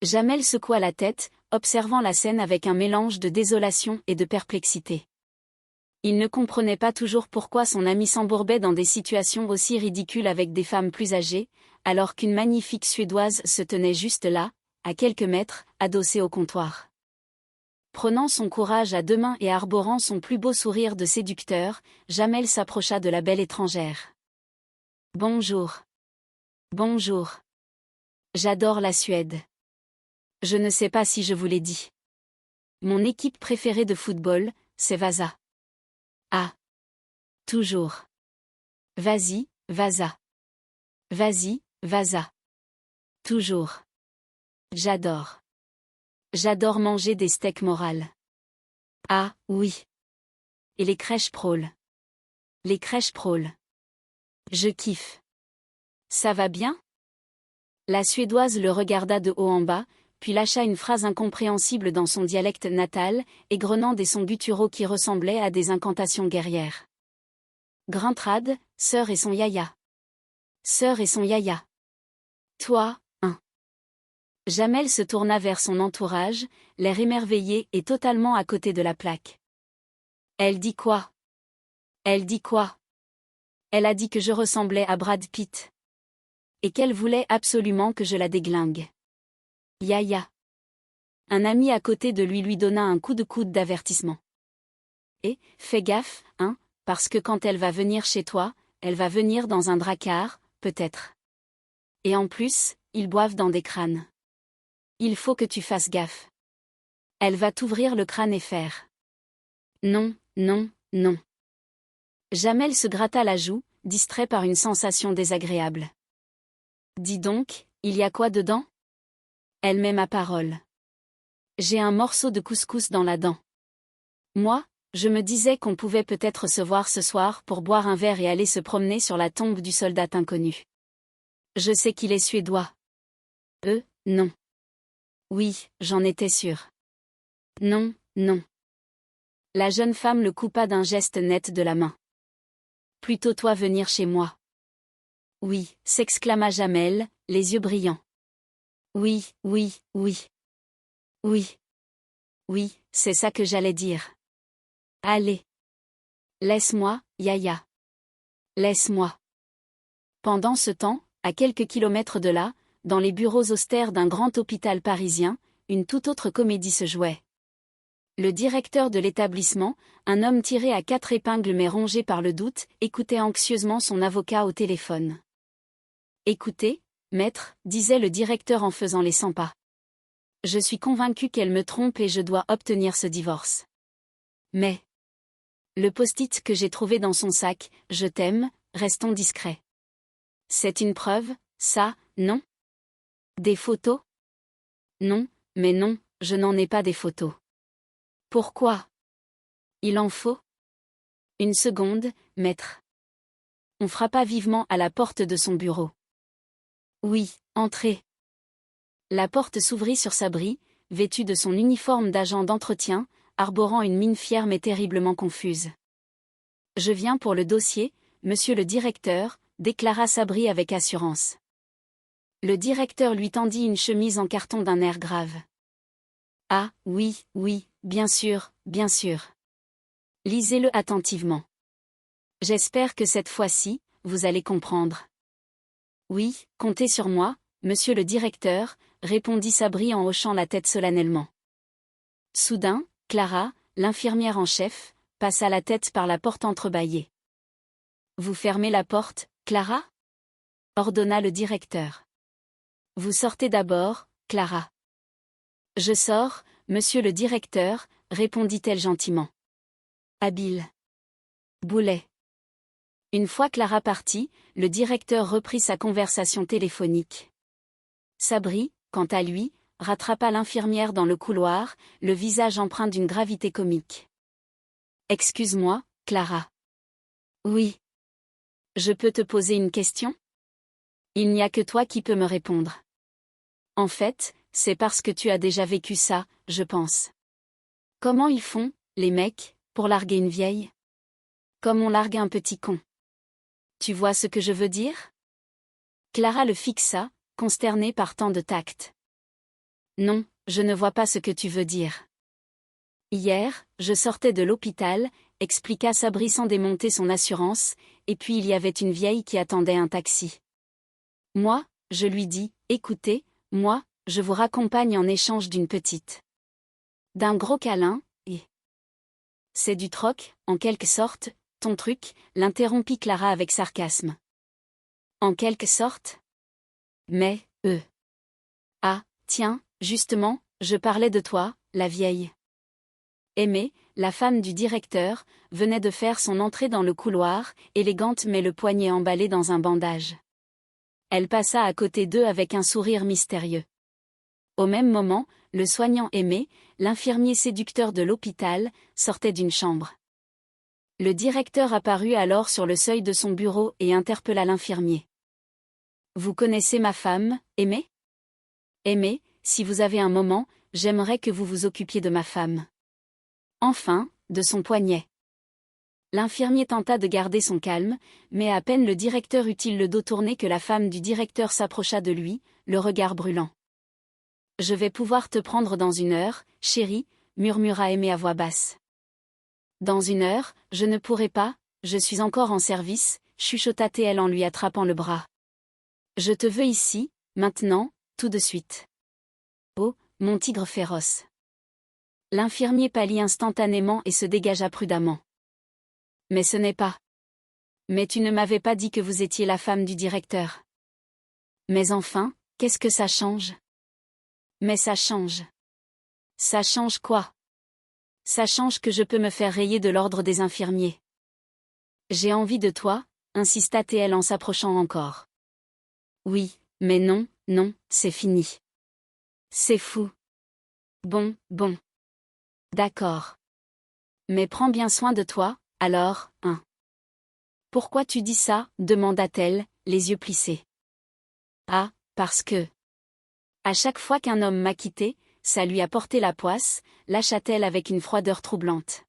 Jamel secoua la tête, observant la scène avec un mélange de désolation et de perplexité. Il ne comprenait pas toujours pourquoi son ami s'embourbait dans des situations aussi ridicules avec des femmes plus âgées, alors qu'une magnifique Suédoise se tenait juste là, à quelques mètres, adossée au comptoir. Prenant son courage à 2 mains et arborant son plus beau sourire de séducteur, Jamel s'approcha de la belle étrangère. « Bonjour. Bonjour. J'adore la Suède. Je ne sais pas si je vous l'ai dit. Mon équipe préférée de football, c'est Vasa. Ah. Toujours. Vas-y, Vasa. Vas-y, vas-y. Toujours. J'adore. J'adore manger des steaks morales. Ah, oui. Et les crèches prôles. Les crèches prôles. Je kiffe. Ça va bien? La Suédoise le regarda de haut en bas, puis lâcha une phrase incompréhensible dans son dialecte natal, égrenant des sons gutturaux qui ressemblaient à des incantations guerrières. Grintrade, sœur et son yaya. Sœur et son yaya. Toi, hein. Jamel se tourna vers son entourage, l'air émerveillé et totalement à côté de la plaque. Elle dit quoi? Elle dit quoi? Elle a dit que je ressemblais à Brad Pitt. Et qu'elle voulait absolument que je la déglingue. Yaya. Un ami à côté de lui donna un coup de coude d'avertissement. Et, fais gaffe, hein, parce que quand elle va venir chez toi, elle va venir dans un dracard, peut-être. Et en plus, ils boivent dans des crânes. Il faut que tu fasses gaffe. Elle va t'ouvrir le crâne et faire. Non, non, non. Jamel se gratta la joue, distrait par une sensation désagréable. Dis donc, il y a quoi dedans? Elle met ma parole. J'ai un morceau de couscous dans la dent. Moi, je me disais qu'on pouvait peut-être se voir ce soir pour boire un verre et aller se promener sur la tombe du soldat inconnu. Je sais qu'il est suédois. Non. Oui, j'en étais sûre. Non, non. La jeune femme le coupa d'un geste net de la main. Plutôt toi venir chez moi. Oui, s'exclama Jamel, les yeux brillants. Oui, oui, oui. Oui. Oui, c'est ça que j'allais dire. Allez. Laisse-moi, Yaya. Laisse-moi. Pendant ce temps, à quelques kilomètres de là, dans les bureaux austères d'un grand hôpital parisien, une toute autre comédie se jouait. Le directeur de l'établissement, un homme tiré à 4 épingles mais rongé par le doute, écoutait anxieusement son avocat au téléphone. Écoutez, maître, disait le directeur en faisant les 100 pas. Je suis convaincu qu'elle me trompe et je dois obtenir ce divorce. Mais le post-it que j'ai trouvé dans son sac, je t'aime, restons discrets. C'est une preuve, ça, non? Des photos? Non, mais non, je n'en ai pas des photos. Pourquoi? Il en faut? Une seconde, maître. On frappa vivement à la porte de son bureau. Oui, entrez. La porte s'ouvrit sur Sabri, vêtue de son uniforme d'agent d'entretien, arborant une mine fière mais terriblement confuse. Je viens pour le dossier, monsieur le directeur, déclara Sabri avec assurance. Le directeur lui tendit une chemise en carton d'un air grave. Ah, oui, oui, bien sûr, bien sûr. Lisez-le attentivement. J'espère que cette fois-ci, vous allez comprendre. Oui, comptez sur moi, monsieur le directeur, répondit Sabri en hochant la tête solennellement. Soudain, Clara, l'infirmière en chef, passa la tête par la porte entrebâillée. Vous fermez la porte, Clara? Ordonna le directeur. Vous sortez d'abord, Clara. Je sors, monsieur le directeur, répondit-elle gentiment. Habile. Boulet. Une fois Clara partie, le directeur reprit sa conversation téléphonique. Sabri, quant à lui, rattrapa l'infirmière dans le couloir, le visage empreint d'une gravité comique. Excuse-moi, Clara. Oui. Je peux te poser une question? Il n'y a que toi qui peux me répondre. En fait, c'est parce que tu as déjà vécu ça, je pense. Comment ils font, les mecs, pour larguer une vieille? Comme on largue un petit con. Tu vois ce que je veux dire? Clara le fixa, consternée par tant de tact. Non, je ne vois pas ce que tu veux dire. Hier, je sortais de l'hôpital, expliqua Sabri sans démonter son assurance, et puis il y avait une vieille qui attendait un taxi. Moi, je lui dis, écoutez, moi, je vous raccompagne en échange d'une petite. D'un gros câlin, et... C'est du troc, en quelque sorte, ton truc, l'interrompit Clara avec sarcasme. En quelque sorte? Mais, Ah, tiens, justement, je parlais de toi, la vieille. Aimée, la femme du directeur, venait de faire son entrée dans le couloir, élégante mais le poignet emballé dans un bandage. Elle passa à côté d'eux avec un sourire mystérieux. Au même moment, le soignant Aimé, l'infirmier séducteur de l'hôpital, sortait d'une chambre. Le directeur apparut alors sur le seuil de son bureau et interpella l'infirmier. « Vous connaissez ma femme, Aimé ? Aimé, si vous avez un moment, j'aimerais que vous vous occupiez de ma femme. » Enfin, de son poignet. L'infirmier tenta de garder son calme, mais à peine le directeur eut-il le dos tourné que la femme du directeur s'approcha de lui, le regard brûlant. « Je vais pouvoir te prendre dans 1 heure, chérie, » murmura Aimé à voix basse. « Dans 1 heure, je ne pourrai pas, je suis encore en service, » chuchota-t-elle en lui attrapant le bras. « Je te veux ici, maintenant, tout de suite. » Oh, mon tigre féroce. L'infirmier pâlit instantanément et se dégagea prudemment. « Mais ce n'est pas. Mais tu ne m'avais pas dit que vous étiez la femme du directeur. » Mais enfin, qu'est-ce que ça change ? Mais ça change. Ça change quoi ? Ça change que je peux me faire rayer de l'ordre des infirmiers. J'ai envie de toi, insista-t-elle en s'approchant encore. Oui, mais non, non, c'est fini. C'est fou. Bon. D'accord. Mais prends bien soin de toi, alors, hein. Pourquoi tu dis ça ? Demanda-t-elle, les yeux plissés. Ah, parce que. À chaque fois qu'un homme m'a quitté, ça lui a porté la poisse, lâcha-t-elle avec une froideur troublante.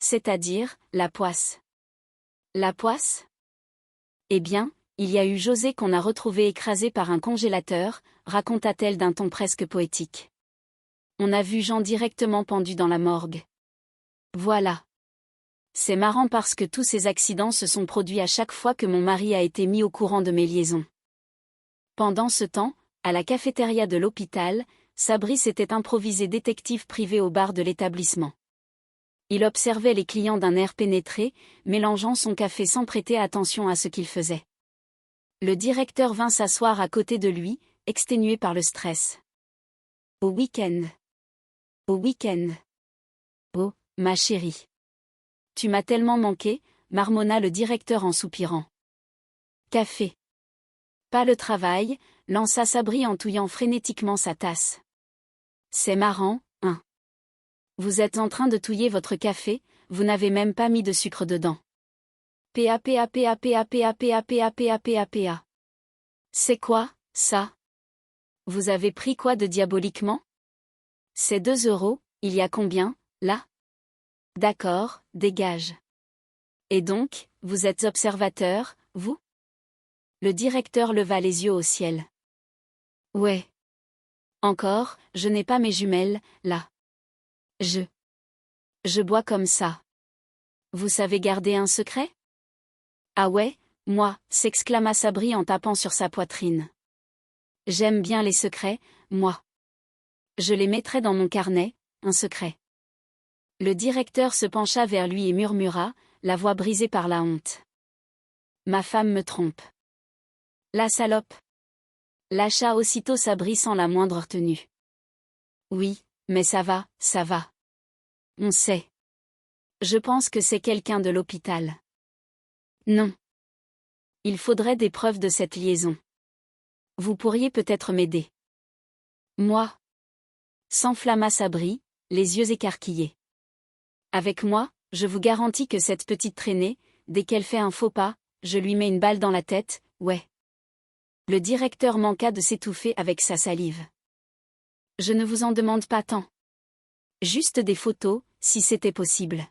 C'est-à-dire, la poisse. La poisse ? Eh bien, il y a eu José qu'on a retrouvé écrasé par un congélateur, raconta-t-elle d'un ton presque poétique. On a vu Jean directement pendu dans la morgue. Voilà. C'est marrant parce que tous ces accidents se sont produits à chaque fois que mon mari a été mis au courant de mes liaisons. Pendant ce temps, à la cafétéria de l'hôpital, Sabri s'était improvisé détective privé au bar de l'établissement. Il observait les clients d'un air pénétré, mélangeant son café sans prêter attention à ce qu'il faisait. Le directeur vint s'asseoir à côté de lui, exténué par le stress. « Au week-end. Au week-end. Oh, ma chérie. Tu m'as tellement manqué, » marmonna le directeur en soupirant. « Café. Pas le travail » lança Sabri en touillant frénétiquement sa tasse. « C'est marrant, hein. Vous êtes en train de touiller votre café, vous n'avez même pas mis de sucre dedans. Pa. C'est quoi, ça ? Vous avez pris quoi de diaboliquement ? C'est 2 €, il y a combien, là ? D'accord, dégage. Et donc, vous êtes observateur, vous ? Le directeur leva les yeux au ciel. Ouais. Encore, je n'ai pas mes jumelles, là. Je bois comme ça. Vous savez garder un secret ? Ah ouais, moi, s'exclama Sabri en tapant sur sa poitrine. J'aime bien les secrets, moi. Je les mettrai dans mon carnet, un secret. Le directeur se pencha vers lui et murmura, la voix brisée par la honte. Ma femme me trompe. La salope. Lâcha aussitôt Sabri sans la moindre retenue. Oui, mais ça va. On sait. Je pense que c'est quelqu'un de l'hôpital. Non. Il faudrait des preuves de cette liaison. Vous pourriez peut-être m'aider. Moi ? S'enflamma Sabri, les yeux écarquillés. Avec moi, je vous garantis que cette petite traînée, dès qu'elle fait un faux pas, je lui mets une balle dans la tête, ouais. Le directeur manqua de s'étouffer avec sa salive. Je ne vous en demande pas tant. Juste des photos, si c'était possible.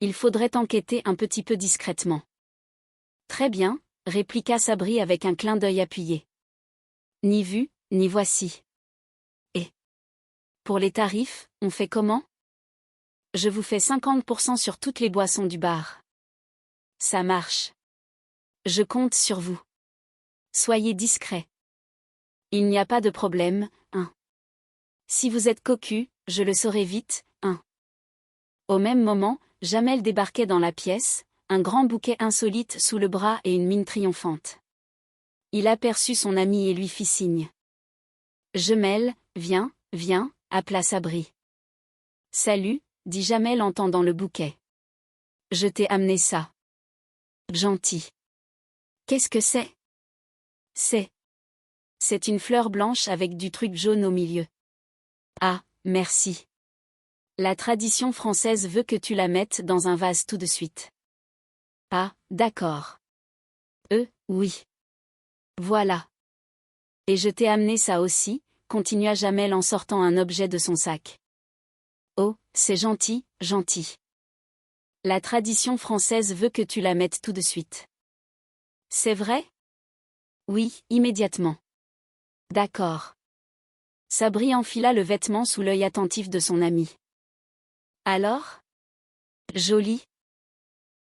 Il faudrait enquêter un petit peu discrètement. Très bien, répliqua Sabri avec un clin d'œil appuyé. Ni vu, ni voici. Et pour les tarifs, on fait comment ? Je vous fais 50% sur toutes les boissons du bar. Ça marche. Je compte sur vous. Soyez discret. Il n'y a pas de problème, hein. Si vous êtes cocu, je le saurai vite, hein. Au même moment, Jamel débarquait dans la pièce, un grand bouquet insolite sous le bras et une mine triomphante. Il aperçut son ami et lui fit signe. Jamel, viens, appela Sabri. Salut, dit Jamel en tendant le bouquet. Je t'ai amené ça. Gentil. Qu'est-ce que c'est ? C'est une fleur blanche avec du truc jaune au milieu. Ah, merci. La tradition française veut que tu la mettes dans un vase tout de suite. Ah, d'accord. Oui. Voilà. Et je t'ai amené ça aussi, continua Jamel en sortant un objet de son sac. Oh, c'est gentil, gentil. La tradition française veut que tu la mettes tout de suite. C'est vrai? Oui, immédiatement. D'accord. Sabri enfila le vêtement sous l'œil attentif de son ami. Alors? Joli.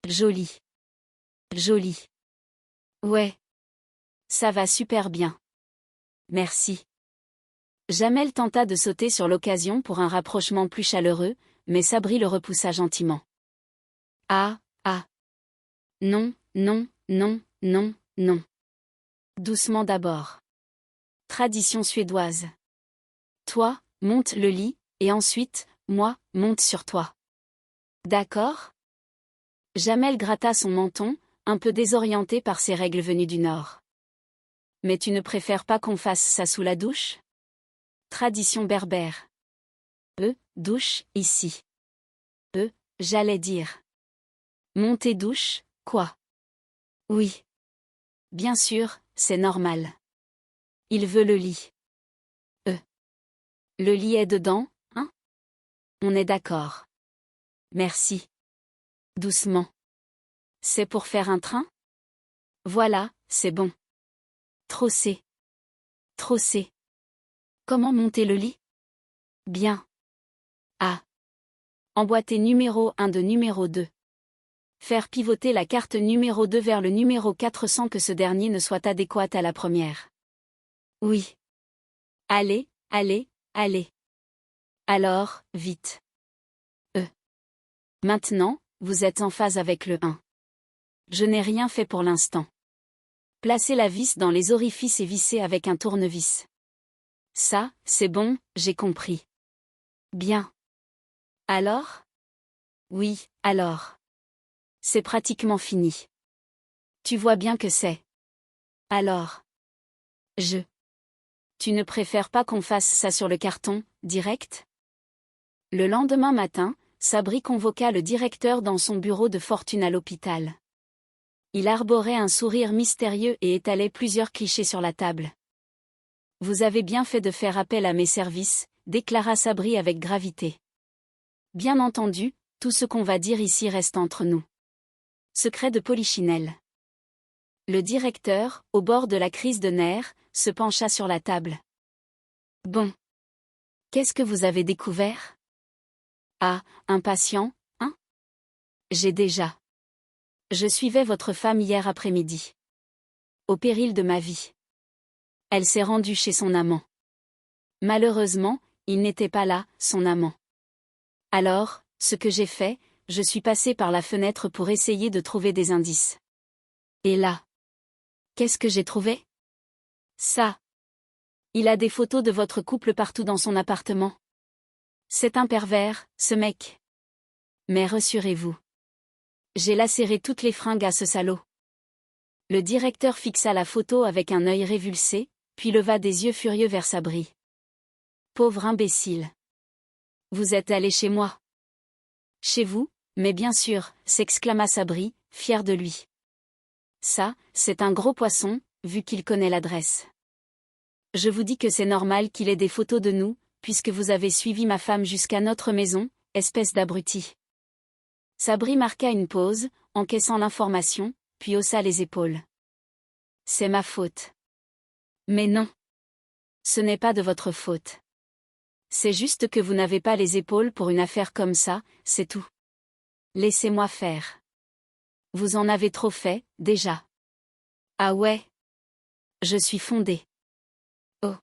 Joli. Joli. Ouais. Ça va super bien. Merci. Jamel tenta de sauter sur l'occasion pour un rapprochement plus chaleureux, mais Sabri le repoussa gentiment. Ah. Non. Doucement d'abord. Tradition suédoise. Toi, monte le lit, et ensuite, moi, monte sur toi. D'accord? Jamel gratta son menton, un peu désorienté par ces règles venues du Nord. Mais tu ne préfères pas qu'on fasse ça sous la douche? Tradition berbère. Douche, ici. J'allais dire. Monter douche, quoi? Oui. Bien sûr, c'est normal. Il veut le lit. Le lit est dedans, hein? On est d'accord. Merci. Doucement. C'est pour faire un train? Voilà, c'est bon. Trosser. Comment monter le lit? Bien. Ah. Emboîter numéro 1 de numéro 2. Faire pivoter la carte numéro 2 vers le numéro 4 sans que ce dernier ne soit adéquat à la première. Oui. Allez. Alors, vite. Maintenant, vous êtes en phase avec le 1. Je n'ai rien fait pour l'instant. Placez la vis dans les orifices et vissez avec un tournevis. Ça, c'est bon, j'ai compris. Bien. Alors? Oui, alors. C'est pratiquement fini. Tu vois bien que c'est. Alors. Tu ne préfères pas qu'on fasse ça sur le carton, direct? Le lendemain matin, Sabri convoqua le directeur dans son bureau de fortune à l'hôpital. Il arborait un sourire mystérieux et étalait plusieurs clichés sur la table. Vous avez bien fait de faire appel à mes services, déclara Sabri avec gravité. Bien entendu, tout ce qu'on va dire ici reste entre nous. Secret de Polichinelle. Le directeur, au bord de la crise de nerfs, se pencha sur la table. Bon. Qu'est-ce que vous avez découvert? Ah, un patient, hein? J'ai déjà. Je suivais votre femme hier après-midi. Au péril de ma vie. Elle s'est rendue chez son amant. Malheureusement, il n'était pas là, son amant. Alors, ce que j'ai fait, je suis passé par la fenêtre pour essayer de trouver des indices. Et là. Qu'est-ce que j'ai trouvé? Ça. Il a des photos de votre couple partout dans son appartement. C'est un pervers, ce mec. Mais rassurez-vous. J'ai lacéré toutes les fringues à ce salaud. Le directeur fixa la photo avec un œil révulsé, puis leva des yeux furieux vers Sabri. Pauvre imbécile. Vous êtes allé chez moi. Chez vous, mais bien sûr, s'exclama Sabri, fier de lui. Ça, c'est un gros poisson, vu qu'il connaît l'adresse. Je vous dis que c'est normal qu'il ait des photos de nous, puisque vous avez suivi ma femme jusqu'à notre maison, espèce d'abruti. Sabri marqua une pause, encaissant l'information, puis haussa les épaules. C'est ma faute. Mais non. Ce n'est pas de votre faute. C'est juste que vous n'avez pas les épaules pour une affaire comme ça, c'est tout. Laissez-moi faire. Vous en avez trop fait, déjà. Ah ouais. Je suis fondée. Oh.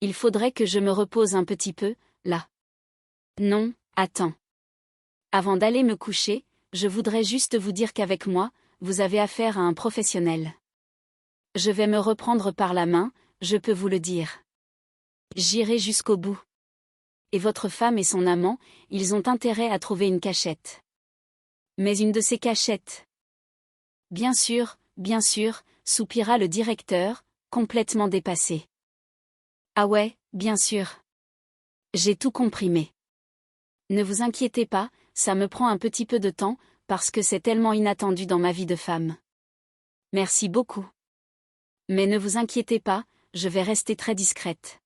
Il faudrait que je me repose un petit peu, là. Non, attends. Avant d'aller me coucher, je voudrais juste vous dire qu'avec moi, vous avez affaire à un professionnel. Je vais me reprendre par la main, je peux vous le dire. J'irai jusqu'au bout. Et votre femme et son amant, ils ont intérêt à trouver une cachette. Mais une de ces cachettes. Bien sûr, soupira le directeur, complètement dépassé. Ah ouais, bien sûr. J'ai tout comprimé. Ne vous inquiétez pas, ça me prend un petit peu de temps, parce que c'est tellement inattendu dans ma vie de femme. Merci beaucoup. Mais ne vous inquiétez pas, je vais rester très discrète.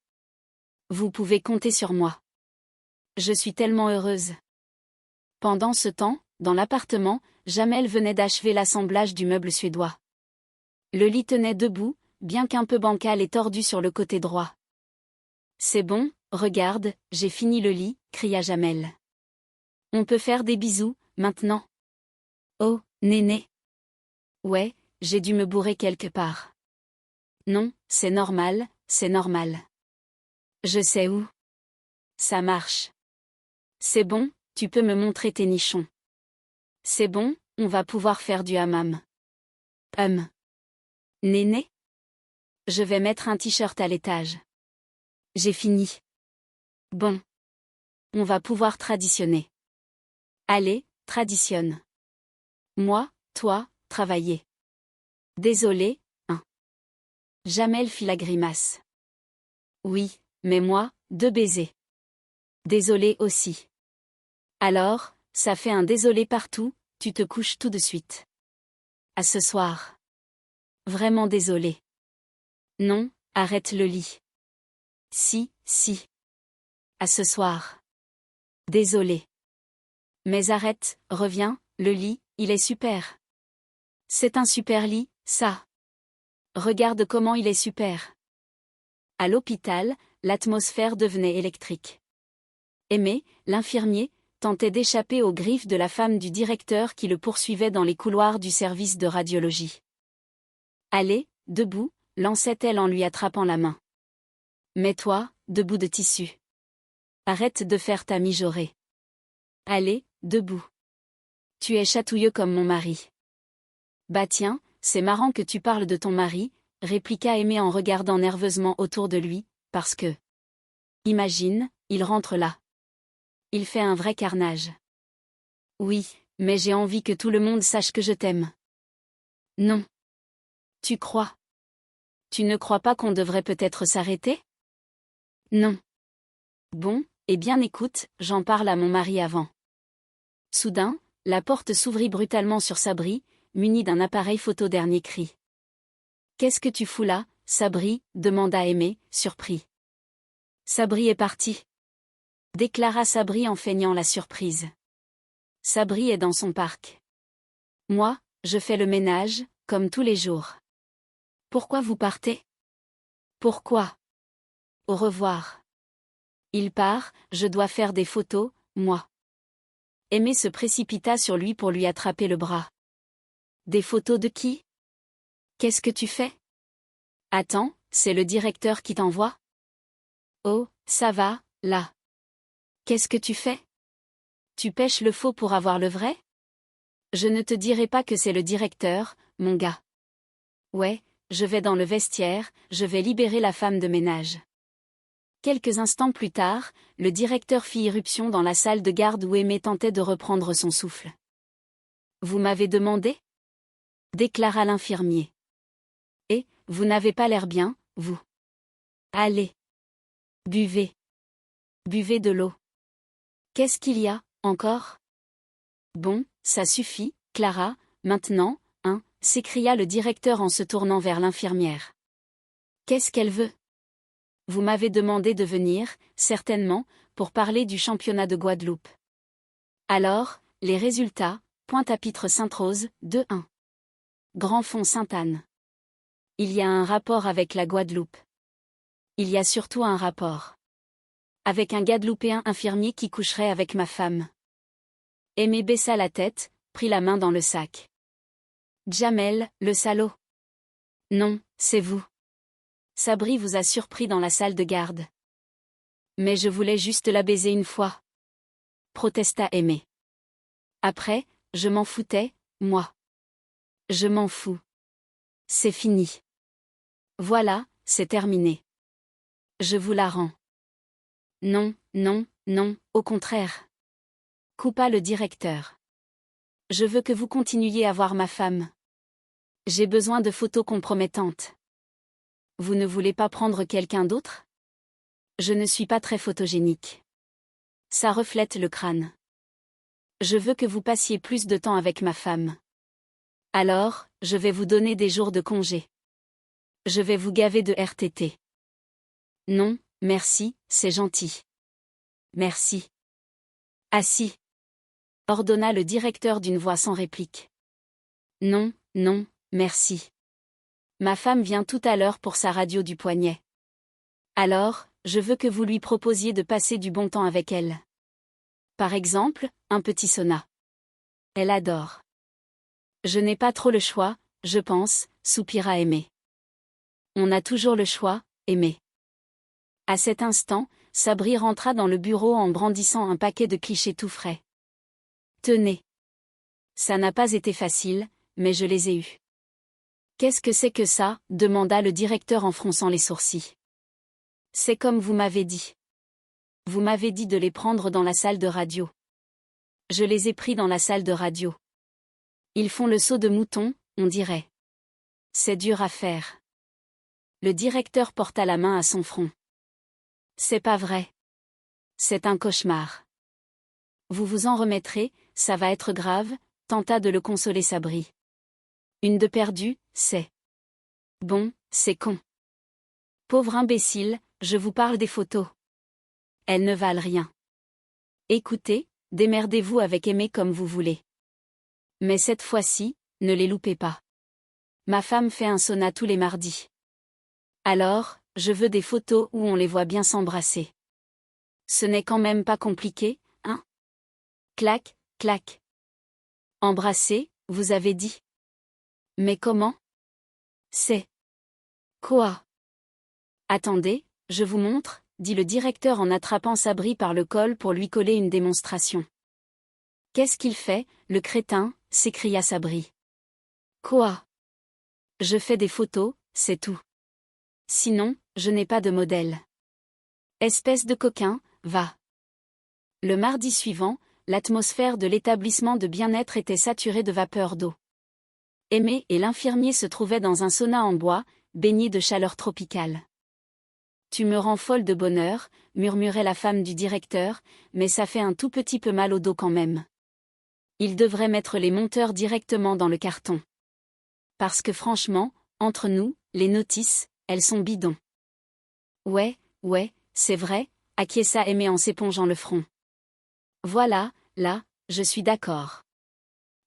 Vous pouvez compter sur moi. Je suis tellement heureuse. Pendant ce temps, dans l'appartement, Jamel venait d'achever l'assemblage du meuble suédois. Le lit tenait debout, bien qu'un peu bancal et tordu sur le côté droit. C'est bon, regarde, j'ai fini le lit, cria Jamel. On peut faire des bisous, maintenant. Oh, néné. Ouais, j'ai dû me bourrer quelque part. Non, c'est normal, c'est normal. Je sais où. Ça marche. C'est bon, tu peux me montrer tes nichons. C'est bon, on va pouvoir faire du hammam. Néné? Je vais mettre un t-shirt à l'étage. J'ai fini. Bon. On va pouvoir traditionner. Allez, traditionne. Moi, toi, travailler. Désolé, hein. Jamel fit la grimace. Oui, mais moi, 2 baisers. Désolé aussi. Alors, ça fait un désolé partout, tu te couches tout de suite. À ce soir. Vraiment désolé. Non, arrête le lit. Si. À ce soir. Désolé. Mais arrête, reviens, le lit, il est super. C'est un super lit, ça. Regarde comment il est super. À l'hôpital, l'atmosphère devenait électrique. Aimé, l'infirmier, tentait d'échapper aux griffes de la femme du directeur qui le poursuivait dans les couloirs du service de radiologie. Allez, debout, lançait-elle en lui attrapant la main. Mets-toi, debout de tissu. Arrête de faire ta mijaurée. Allez, debout. Tu es chatouilleux comme mon mari. Bah tiens, c'est marrant que tu parles de ton mari, répliqua Aimé en regardant nerveusement autour de lui, parce que... Imagine, il rentre là. Il fait un vrai carnage. Oui, mais j'ai envie que tout le monde sache que je t'aime. Non. Tu crois? Tu ne crois pas qu'on devrait peut-être s'arrêter? Non. Bon, eh bien écoute, j'en parle à mon mari avant. Soudain, la porte s'ouvrit brutalement sur Sabri, munie d'un appareil photo dernier cri. Qu'est-ce que tu fous là, Sabri? Demanda Aimé, surpris. Sabri est parti. Déclara Sabri en feignant la surprise. Sabri est dans son parc. Moi, je fais le ménage, comme tous les jours. Pourquoi vous partez? Pourquoi? Au revoir. Il part, je dois faire des photos, moi. Aimé se précipita sur lui pour lui attraper le bras. Des photos de qui? Qu'est-ce que tu fais? Attends, c'est le directeur qui t'envoie? Oh, ça va, là. Qu'est-ce que tu fais? Tu pêches le faux pour avoir le vrai? Je ne te dirai pas que c'est le directeur, mon gars. Ouais, je vais dans le vestiaire, je vais libérer la femme de ménage. Quelques instants plus tard, le directeur fit irruption dans la salle de garde où Aimé tentait de reprendre son souffle. Vous m'avez demandé? Déclara l'infirmier. Et, vous n'avez pas l'air bien, vous. Allez. Buvez. Buvez de l'eau. Qu'est-ce qu'il y a, encore? Bon, ça suffit, Clara, maintenant, hein, s'écria le directeur en se tournant vers l'infirmière. Qu'est-ce qu'elle veut? Vous m'avez demandé de venir, certainement, pour parler du championnat de Guadeloupe. Alors, les résultats, Pointe-à-Pitre Sainte-Rose, 2-1. Grand Fond Sainte-Anne. Il y a un rapport avec la Guadeloupe. Il y a surtout un rapport. Avec un Guadeloupéen infirmier qui coucherait avec ma femme. Aimé baissa la tête, prit la main dans le sac. Jamel, le salaud. Non, c'est vous. Sabri vous a surpris dans la salle de garde. Mais je voulais juste la baiser une fois. Protesta Aimé. Après, je m'en foutais, moi. Je m'en fous. C'est fini. Voilà, c'est terminé. Je vous la rends. Non, non, non, au contraire. Coupa le directeur. Je veux que vous continuiez à voir ma femme. J'ai besoin de photos compromettantes. Vous ne voulez pas prendre quelqu'un d'autre? Je ne suis pas très photogénique. Ça reflète le crâne. Je veux que vous passiez plus de temps avec ma femme. Alors, je vais vous donner des jours de congé. Je vais vous gaver de RTT. Non, merci, c'est gentil. Merci. Assis. Ordonna le directeur d'une voix sans réplique. Non, non, merci. Ma femme vient tout à l'heure pour sa radio du poignet. Alors, je veux que vous lui proposiez de passer du bon temps avec elle. Par exemple, un petit sauna. Elle adore. Je n'ai pas trop le choix, je pense, soupira Aimé. On a toujours le choix, Aimé. À cet instant, Sabri rentra dans le bureau en brandissant un paquet de clichés tout frais. Tenez. Ça n'a pas été facile, mais je les ai eus. Qu'est-ce que c'est que ça? Demanda le directeur en fronçant les sourcils. C'est comme vous m'avez dit. Vous m'avez dit de les prendre dans la salle de radio. Je les ai pris dans la salle de radio. Ils font le saut de mouton, on dirait. C'est dur à faire. Le directeur porta la main à son front. C'est pas vrai. C'est un cauchemar. Vous vous en remettrez, ça va être grave, tenta de le consoler Sabri. Une de perdue, c'est. Bon, c'est con. Pauvre imbécile, je vous parle des photos. Elles ne valent rien. Écoutez, démerdez-vous avec Aimé comme vous voulez. Mais cette fois-ci, ne les loupez pas. Ma femme fait un sauna tous les mardis. Alors, je veux des photos où on les voit bien s'embrasser. Ce n'est quand même pas compliqué, hein? Clac, clac. Embrasser, vous avez dit? Mais comment? C'est. Quoi? Attendez, je vous montre, dit le directeur en attrapant Sabri par le col pour lui coller une démonstration. Qu'est-ce qu'il fait, le crétin? S'écria Sabri. Quoi? Je fais des photos, c'est tout. Sinon, je n'ai pas de modèle. Espèce de coquin, va. Le mardi suivant, l'atmosphère de l'établissement de bien-être était saturée de vapeur d'eau. Aimé et l'infirmier se trouvaient dans un sauna en bois, baigné de chaleur tropicale. Tu me rends folle de bonheur, murmurait la femme du directeur, mais ça fait un tout petit peu mal au dos quand même. Il devrait mettre les monteurs directement dans le carton. Parce que franchement, entre nous, les notices, elles sont bidons. Ouais, c'est vrai, acquiesça Aimé en s'épongeant le front. Voilà, là, je suis d'accord.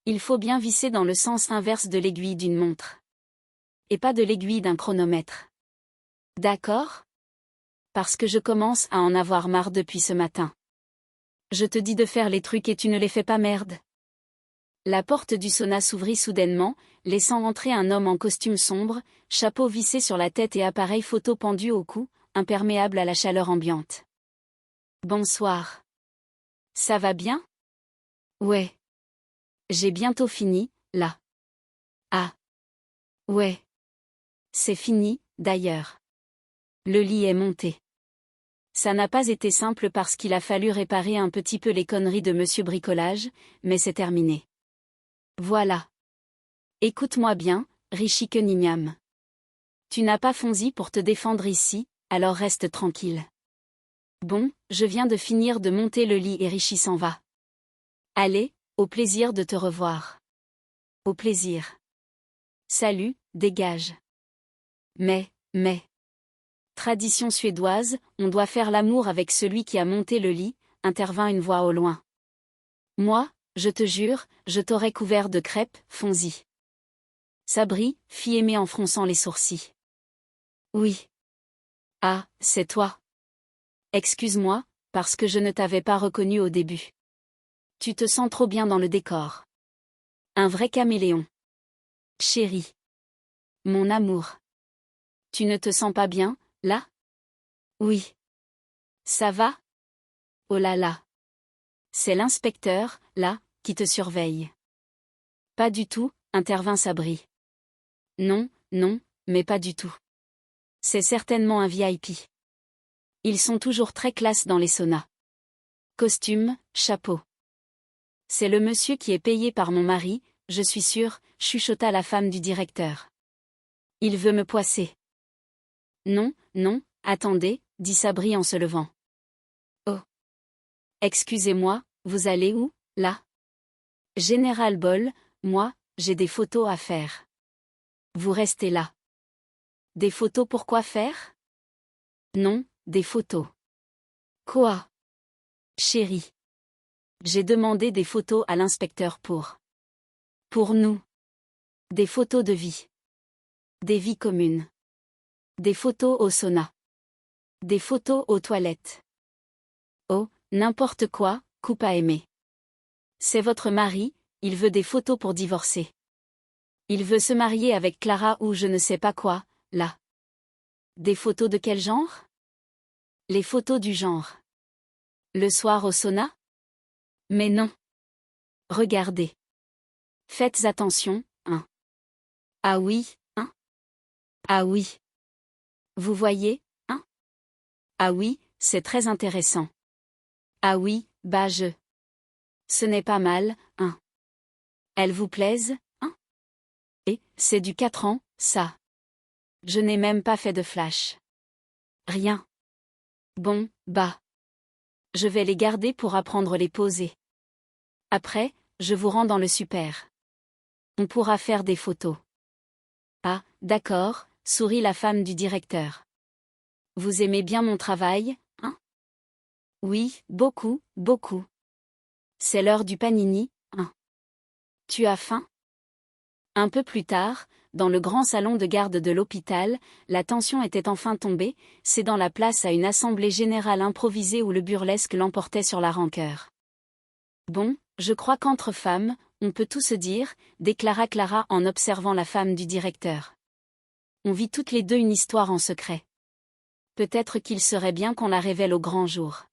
Il faut bien visser dans le sens inverse de l'aiguille d'une montre. Et pas de l'aiguille d'un chronomètre. D'accord? Parce que je commence à en avoir marre depuis ce matin. Je te dis de faire les trucs et tu ne les fais pas, merde. La porte du sauna s'ouvrit soudainement, laissant entrer un homme en costume sombre, chapeau vissé sur la tête et appareil photo pendu au cou, imperméable à la chaleur ambiante. Bonsoir. Ça va bien? Ouais. J'ai bientôt fini, là. Ah. Ouais. C'est fini, d'ailleurs. Le lit est monté. Ça n'a pas été simple parce qu'il a fallu réparer un petit peu les conneries de Monsieur Bricolage, mais c'est terminé. Voilà. Écoute-moi bien, Rishi Cunningham. Tu n'as pas Fonzie pour te défendre ici, alors reste tranquille. Bon, je viens de finir de monter le lit et Rishi s'en va. Allez, au plaisir de te revoir. Au plaisir. Salut, dégage. Mais. Tradition suédoise, on doit faire l'amour avec celui qui a monté le lit, intervint une voix au loin. Moi, je te jure, je t'aurais couvert de crêpes, Fonzie. Sabri, fit Aimé en fronçant les sourcils. Oui. Ah, c'est toi. Excuse-moi, parce que je ne t'avais pas reconnu au début. Tu te sens trop bien dans le décor. Un vrai caméléon. Chérie. Mon amour. Tu ne te sens pas bien, là? Oui. Ça va? Oh là là. C'est l'inspecteur, là, qui te surveille. Pas du tout, intervint Sabri. Non, mais pas du tout. C'est certainement un VIP. Ils sont toujours très classe dans les saunas. Costume, chapeau. C'est le monsieur qui est payé par mon mari, je suis sûre, chuchota la femme du directeur. Il veut me poisser. Non, non, attendez, dit Sabri en se levant. Oh. Excusez-moi, vous allez où, là? Général Bol, moi, j'ai des photos à faire. Vous restez là. Des photos pour quoi faire? Non, des photos. Quoi? Chérie. J'ai demandé des photos à l'inspecteur pour nous. Des photos de vie. Des vies communes. Des photos au sauna. Des photos aux toilettes. Oh, n'importe quoi, coupe à aimer. C'est votre mari, il veut des photos pour divorcer. Il veut se marier avec Clara ou je ne sais pas quoi, là. Des photos de quel genre? Les photos du genre. Le soir au sauna? Mais non. Regardez. Faites attention, hein. Ah oui, hein? Ah oui. Vous voyez, hein? Ah oui, c'est très intéressant. Ah oui, bah ce n'est pas mal, hein? Elles vous plaisent, hein? Et, c'est du 4 ans, ça. Je n'ai même pas fait de flash. Rien. Bon, bah. Je vais les garder pour apprendre à les poser. Après, je vous rends dans le super. On pourra faire des photos. Ah, d'accord, sourit la femme du directeur. Vous aimez bien mon travail, hein? Oui, beaucoup, beaucoup. C'est l'heure du panini, hein? Tu as faim? Un peu plus tard, dans le grand salon de garde de l'hôpital, la tension était enfin tombée, cédant la place à une assemblée générale improvisée où le burlesque l'emportait sur la rancœur. Bon, je crois qu'entre femmes, on peut tout se dire, déclara Clara en observant la femme du directeur. On vit toutes les deux une histoire en secret. Peut-être qu'il serait bien qu'on la révèle au grand jour.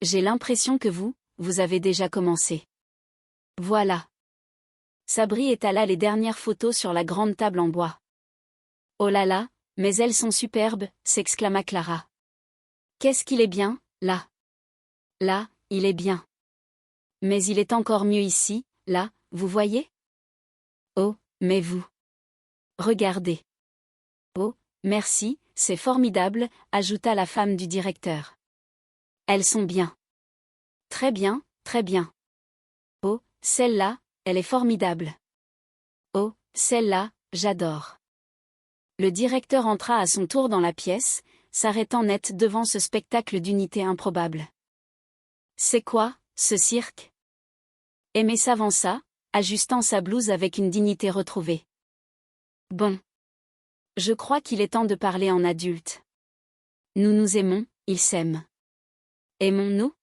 J'ai l'impression que vous avez déjà commencé. Voilà. Sabri étala les dernières photos sur la grande table en bois. Oh là là, mais elles sont superbes, s'exclama Clara. Qu'est-ce qu'il est bien, là? Là, il est bien. Mais il est encore mieux ici, là, vous voyez? Oh, mais vous. Regardez. Oh, merci, c'est formidable, ajouta la femme du directeur. Elles sont bien. Très bien, très bien. Oh, celle-là, elle est formidable. Oh, celle-là, j'adore. Le directeur entra à son tour dans la pièce, s'arrêtant net devant ce spectacle d'unité improbable. C'est quoi, ce cirque? Aimé s'avança, ajustant sa blouse avec une dignité retrouvée. Bon. Je crois qu'il est temps de parler en adulte. Nous nous aimons, ils s'aiment. Aimons-nous?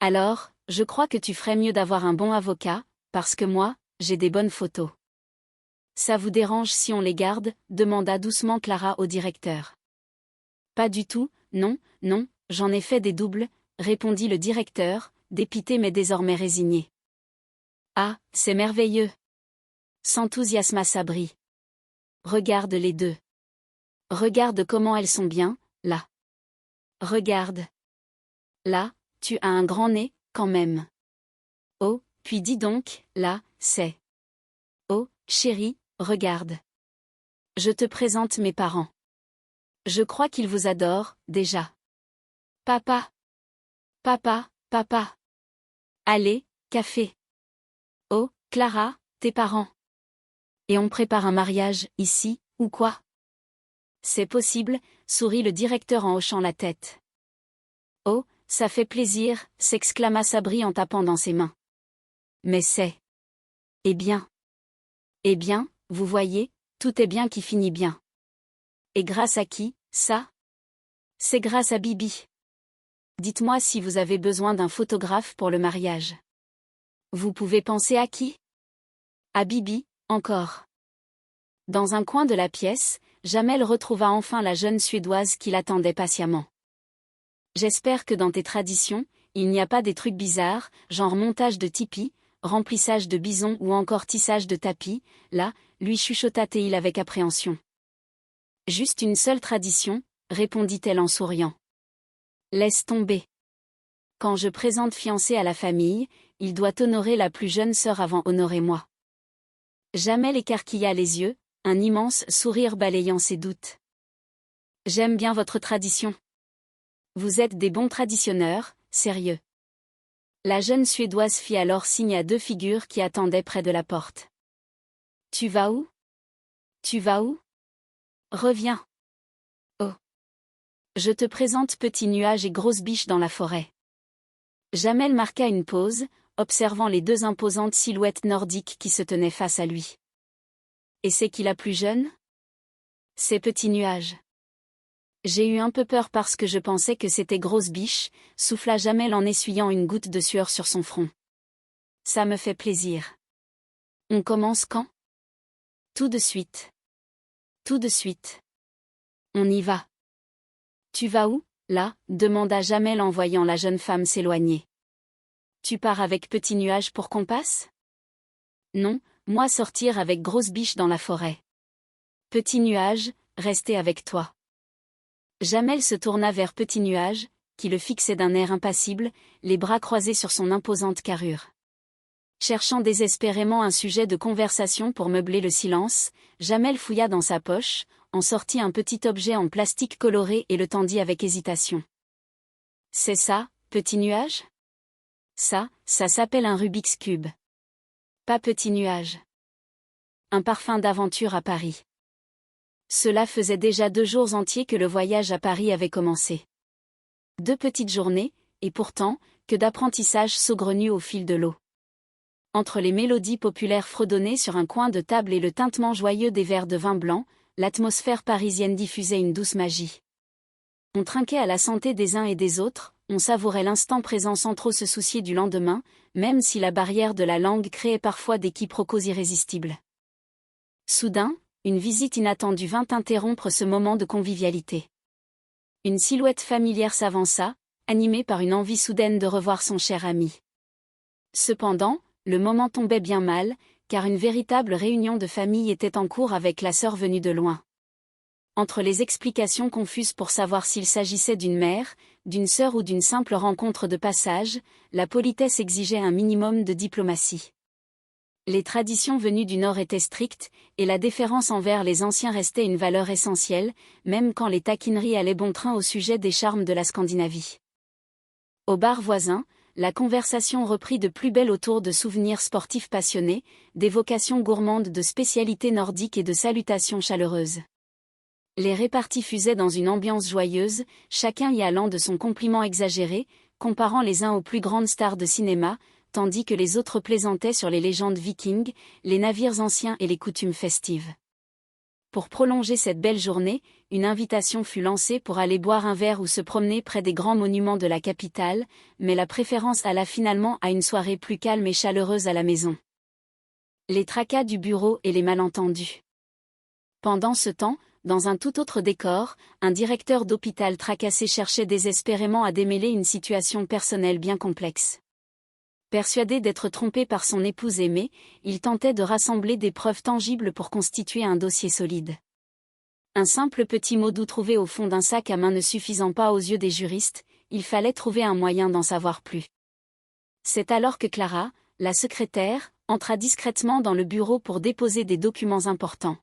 Alors, je crois que tu ferais mieux d'avoir un bon avocat, parce que moi, j'ai des bonnes photos. Ça vous dérange si on les garde? Demanda doucement Clara au directeur. Pas du tout, non, non, j'en ai fait des doubles, répondit le directeur, dépité mais désormais résigné. Ah, c'est merveilleux! S'enthousiasma Sabri. Regarde les deux. Regarde comment elles sont bien, là. Regarde. Là, tu as un grand nez, quand même. Oh, puis dis donc, là, c'est. Oh, chérie, regarde. Je te présente mes parents. Je crois qu'ils vous adorent, déjà. Papa. Papa, papa. Allez, café. Oh, Clara, tes parents. Et on prépare un mariage, ici, ou quoi? C'est possible, sourit le directeur en hochant la tête. Oh, ça fait plaisir, s'exclama Sabri en tapant dans ses mains. Mais c'est. Eh bien, vous voyez, tout est bien qui finit bien. Et grâce à qui, ça? C'est grâce à Bibi. Dites-moi si vous avez besoin d'un photographe pour le mariage. Vous pouvez penser à qui? À Bibi, encore. Dans un coin de la pièce, Jamel retrouva enfin la jeune Suédoise qui l'attendait patiemment. J'espère que dans tes traditions, il n'y a pas des trucs bizarres, genre montage de tipi, remplissage de bison ou encore tissage de tapis, là, lui chuchota-t-il avec appréhension. Juste une seule tradition, répondit-elle en souriant. Laisse tomber. Quand je présente fiancé à la famille, il doit honorer la plus jeune sœur avant honorer moi. Jamel écarquilla les yeux, un immense sourire balayant ses doutes. J'aime bien votre tradition. Vous êtes des bons traditionneurs, sérieux. La jeune Suédoise fit alors signe à 2 figures qui attendaient près de la porte. Tu vas où? Tu vas où? Reviens. Oh. Je te présente Petit Nuage et Grosse Biche dans la forêt. Jamel marqua une pause, observant les 2 imposantes silhouettes nordiques qui se tenaient face à lui. Et c'est qui la plus jeune? C'est Petit Nuage. J'ai eu un peu peur parce que je pensais que c'était Grosse Biche, souffla Jamel en essuyant une goutte de sueur sur son front. Ça me fait plaisir. On commence quand? Tout de suite. Tout de suite. On y va. Tu vas où, là? Demanda Jamel en voyant la jeune femme s'éloigner. Tu pars avec Petit Nuage pour qu'on passe? Non, moi sortir avec Grosse Biche dans la forêt. Petit Nuage, rester avec toi. Jamel se tourna vers Petit Nuage, qui le fixait d'un air impassible, les bras croisés sur son imposante carrure. Cherchant désespérément un sujet de conversation pour meubler le silence, Jamel fouilla dans sa poche, en sortit un petit objet en plastique coloré et le tendit avec hésitation. C'est ça, Petit Nuage? Ça s'appelle un Rubik's Cube. Pas Petit Nuage. Un parfum d'aventure à Paris. Cela faisait déjà 2 jours entiers que le voyage à Paris avait commencé. 2 petites journées, et pourtant, que d'apprentissage saugrenu au fil de l'eau. Entre les mélodies populaires fredonnées sur un coin de table et le tintement joyeux des verres de vin blanc, l'atmosphère parisienne diffusait une douce magie. On trinquait à la santé des uns et des autres, on savourait l'instant présent sans trop se soucier du lendemain, même si la barrière de la langue créait parfois des quiproquos irrésistibles. Soudain, une visite inattendue vint interrompre ce moment de convivialité. Une silhouette familière s'avança, animée par une envie soudaine de revoir son cher ami. Cependant, le moment tombait bien mal, car une véritable réunion de famille était en cours avec la sœur venue de loin. Entre les explications confuses pour savoir s'il s'agissait d'une mère, d'une sœur ou d'une simple rencontre de passage, la politesse exigeait un minimum de diplomatie. Les traditions venues du Nord étaient strictes, et la déférence envers les anciens restait une valeur essentielle, même quand les taquineries allaient bon train au sujet des charmes de la Scandinavie. Au bar voisin, la conversation reprit de plus belle autour de souvenirs sportifs passionnés, d'évocations gourmandes de spécialités nordiques et de salutations chaleureuses. Les réparties fusaient dans une ambiance joyeuse, chacun y allant de son compliment exagéré, comparant les uns aux plus grandes stars de cinéma, tandis que les autres plaisantaient sur les légendes vikings, les navires anciens et les coutumes festives. Pour prolonger cette belle journée, une invitation fut lancée pour aller boire un verre ou se promener près des grands monuments de la capitale, mais la préférence alla finalement à une soirée plus calme et chaleureuse à la maison. Les tracas du bureau et les malentendus. Pendant ce temps, dans un tout autre décor, un directeur d'hôpital tracassé cherchait désespérément à démêler une situation personnelle bien complexe. Persuadé d'être trompé par son épouse aimée, il tentait de rassembler des preuves tangibles pour constituer un dossier solide. Un simple petit mot doux trouvé au fond d'un sac à main ne suffisant pas aux yeux des juristes, il fallait trouver un moyen d'en savoir plus. C'est alors que Clara, la secrétaire, entra discrètement dans le bureau pour déposer des documents importants.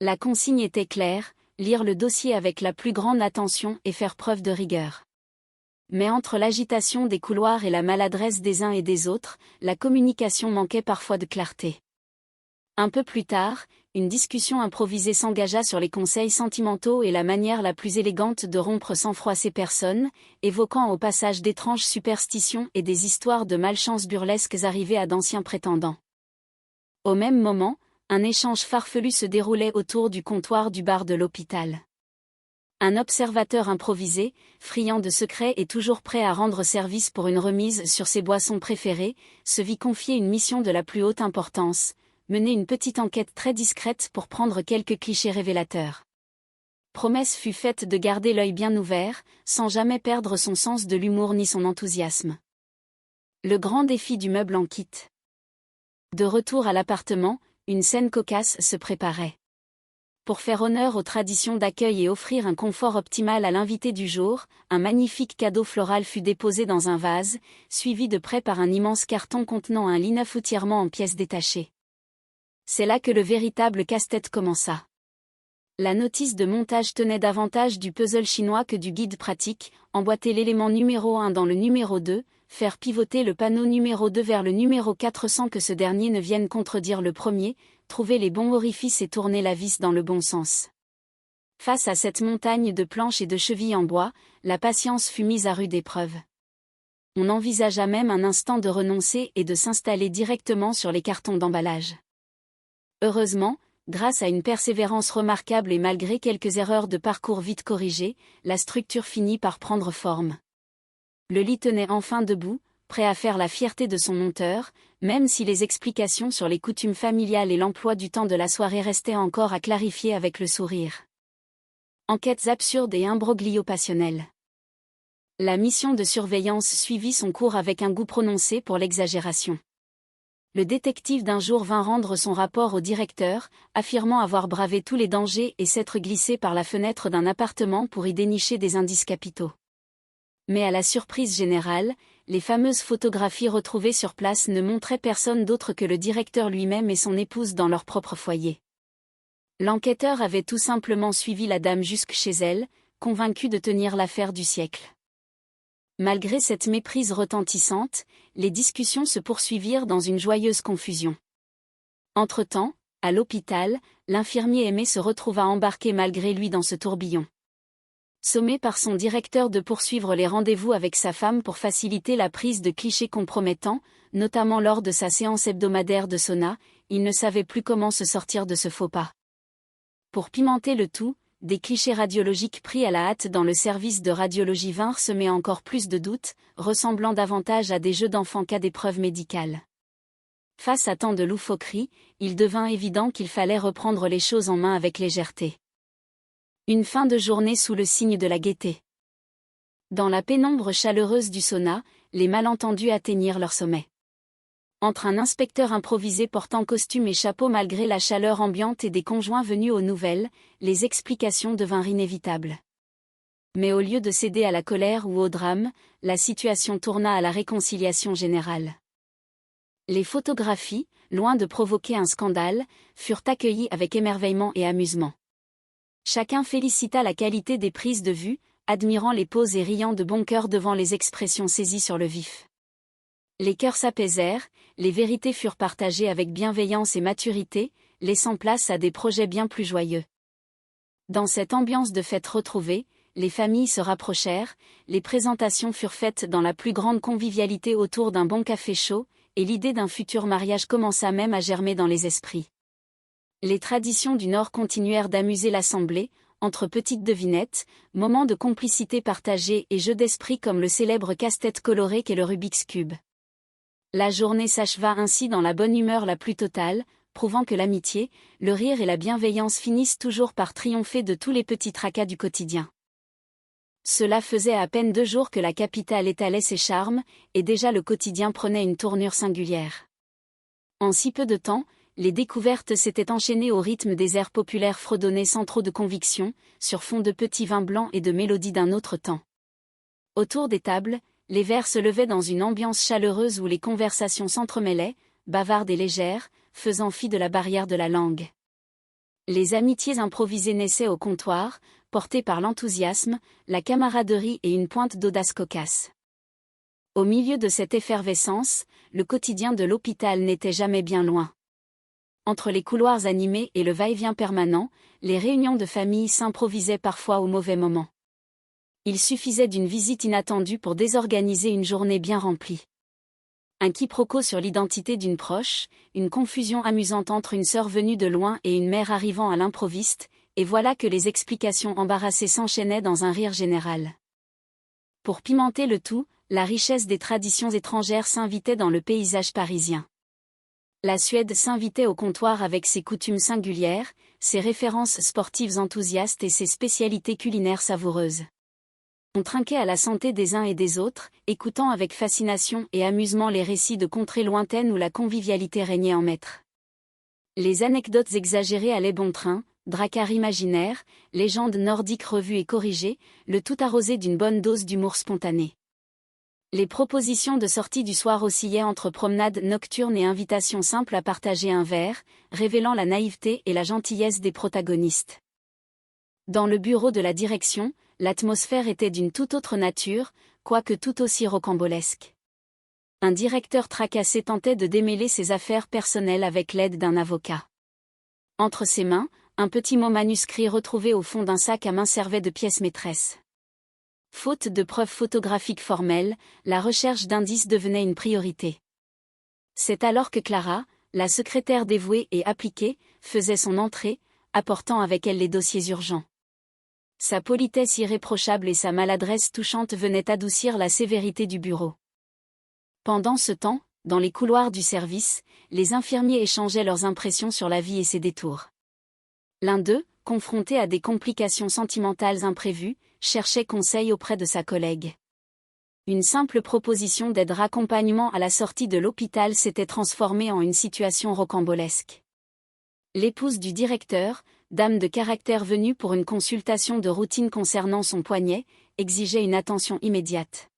La consigne était claire, lire le dossier avec la plus grande attention et faire preuve de rigueur. Mais entre l'agitation des couloirs et la maladresse des uns et des autres, la communication manquait parfois de clarté. Un peu plus tard, une discussion improvisée s'engagea sur les conseils sentimentaux et la manière la plus élégante de rompre sans froid ces personnes, évoquant au passage d'étranges superstitions et des histoires de malchance burlesques arrivées à d'anciens prétendants. Au même moment, un échange farfelu se déroulait autour du comptoir du bar de l'hôpital. Un observateur improvisé, friand de secrets et toujours prêt à rendre service pour une remise sur ses boissons préférées, se vit confier une mission de la plus haute importance, mener une petite enquête très discrète pour prendre quelques clichés révélateurs. Promesse fut faite de garder l'œil bien ouvert, sans jamais perdre son sens de l'humour ni son enthousiasme. Le grand défi du meuble en kit. De retour à l'appartement, une scène cocasse se préparait. Pour faire honneur aux traditions d'accueil et offrir un confort optimal à l'invité du jour, un magnifique cadeau floral fut déposé dans un vase, suivi de près par un immense carton contenant un lit neuf entièrement en pièces détachées. C'est là que le véritable casse-tête commença. La notice de montage tenait davantage du puzzle chinois que du guide pratique, emboîter l'élément numéro 1 dans le numéro 2, faire pivoter le panneau numéro 2 vers le numéro 4 sans que ce dernier ne vienne contredire le premier, trouver les bons orifices et tourner la vis dans le bon sens. Face à cette montagne de planches et de chevilles en bois, la patience fut mise à rude épreuve. On envisagea même un instant de renoncer et de s'installer directement sur les cartons d'emballage. Heureusement, grâce à une persévérance remarquable et malgré quelques erreurs de parcours vite corrigées, la structure finit par prendre forme. Le lit tenait enfin debout, prêt à faire la fierté de son monteur, même si les explications sur les coutumes familiales et l'emploi du temps de la soirée restaient encore à clarifier avec le sourire. Enquêtes absurdes et imbroglios passionnels. La mission de surveillance suivit son cours avec un goût prononcé pour l'exagération. Le détective d'un jour vint rendre son rapport au directeur, affirmant avoir bravé tous les dangers et s'être glissé par la fenêtre d'un appartement pour y dénicher des indices capitaux. Mais à la surprise générale, les fameuses photographies retrouvées sur place ne montraient personne d'autre que le directeur lui-même et son épouse dans leur propre foyer. L'enquêteur avait tout simplement suivi la dame jusque chez elle, convaincu de tenir l'affaire du siècle. Malgré cette méprise retentissante, les discussions se poursuivirent dans une joyeuse confusion. Entre-temps, à l'hôpital, l'infirmier Aimé se retrouva embarqué malgré lui dans ce tourbillon. Sommé par son directeur de poursuivre les rendez-vous avec sa femme pour faciliter la prise de clichés compromettants, notamment lors de sa séance hebdomadaire de sauna, il ne savait plus comment se sortir de ce faux pas. Pour pimenter le tout, des clichés radiologiques pris à la hâte dans le service de radiologie vinrent semer encore plus de doutes, ressemblant davantage à des jeux d'enfants qu'à des preuves médicales. Face à tant de loufoqueries, il devint évident qu'il fallait reprendre les choses en main avec légèreté. Une fin de journée sous le signe de la gaieté. Dans la pénombre chaleureuse du sauna, les malentendus atteignirent leur sommet. Entre un inspecteur improvisé portant costume et chapeau malgré la chaleur ambiante et des conjoints venus aux nouvelles, les explications devinrent inévitables. Mais au lieu de céder à la colère ou au drame, la situation tourna à la réconciliation générale. Les photographies, loin de provoquer un scandale, furent accueillies avec émerveillement et amusement. Chacun félicita la qualité des prises de vue, admirant les poses et riant de bon cœur devant les expressions saisies sur le vif. Les cœurs s'apaisèrent, les vérités furent partagées avec bienveillance et maturité, laissant place à des projets bien plus joyeux. Dans cette ambiance de fête retrouvée, les familles se rapprochèrent, les présentations furent faites dans la plus grande convivialité autour d'un bon café chaud, et l'idée d'un futur mariage commença même à germer dans les esprits. Les traditions du Nord continuèrent d'amuser l'assemblée, entre petites devinettes, moments de complicité partagée et jeux d'esprit comme le célèbre casse-tête coloré qu'est le Rubik's Cube. La journée s'acheva ainsi dans la bonne humeur la plus totale, prouvant que l'amitié, le rire et la bienveillance finissent toujours par triompher de tous les petits tracas du quotidien. Cela faisait à peine 2 jours que la capitale étalait ses charmes, et déjà le quotidien prenait une tournure singulière. En si peu de temps, les découvertes s'étaient enchaînées au rythme des airs populaires fredonnés sans trop de conviction, sur fond de petits vins blancs et de mélodies d'un autre temps. Autour des tables, les verres se levaient dans une ambiance chaleureuse où les conversations s'entremêlaient, bavardes et légères, faisant fi de la barrière de la langue. Les amitiés improvisées naissaient au comptoir, portées par l'enthousiasme, la camaraderie et une pointe d'audace cocasse. Au milieu de cette effervescence, le quotidien de l'hôpital n'était jamais bien loin. Entre les couloirs animés et le va-et-vient permanent, les réunions de famille s'improvisaient parfois au mauvais moment. Il suffisait d'une visite inattendue pour désorganiser une journée bien remplie. Un quiproquo sur l'identité d'une proche, une confusion amusante entre une sœur venue de loin et une mère arrivant à l'improviste, et voilà que les explications embarrassées s'enchaînaient dans un rire général. Pour pimenter le tout, la richesse des traditions étrangères s'invitait dans le paysage parisien. La Suède s'invitait au comptoir avec ses coutumes singulières, ses références sportives enthousiastes et ses spécialités culinaires savoureuses. On trinquait à la santé des uns et des autres, écoutant avec fascination et amusement les récits de contrées lointaines où la convivialité régnait en maître. Les anecdotes exagérées allaient bon train, dracars imaginaires, légendes nordiques revues et corrigées, le tout arrosé d'une bonne dose d'humour spontané. Les propositions de sortie du soir oscillaient entre promenade nocturne et invitation simple à partager un verre, révélant la naïveté et la gentillesse des protagonistes. Dans le bureau de la direction, l'atmosphère était d'une toute autre nature, quoique tout aussi rocambolesque. Un directeur tracassé tentait de démêler ses affaires personnelles avec l'aide d'un avocat. Entre ses mains, un petit mot manuscrit retrouvé au fond d'un sac à main servait de pièce maîtresse. Faute de preuves photographiques formelles, la recherche d'indices devenait une priorité. C'est alors que Clara, la secrétaire dévouée et appliquée, faisait son entrée, apportant avec elle les dossiers urgents. Sa politesse irréprochable et sa maladresse touchante venaient adoucir la sévérité du bureau. Pendant ce temps, dans les couloirs du service, les infirmiers échangeaient leurs impressions sur la vie et ses détours. L'un d'eux, confronté à des complications sentimentales imprévues, cherchait conseil auprès de sa collègue. Une simple proposition d'aide raccompagnement à la sortie de l'hôpital s'était transformée en une situation rocambolesque. L'épouse du directeur, dame de caractère venue pour une consultation de routine concernant son poignet, exigeait une attention immédiate.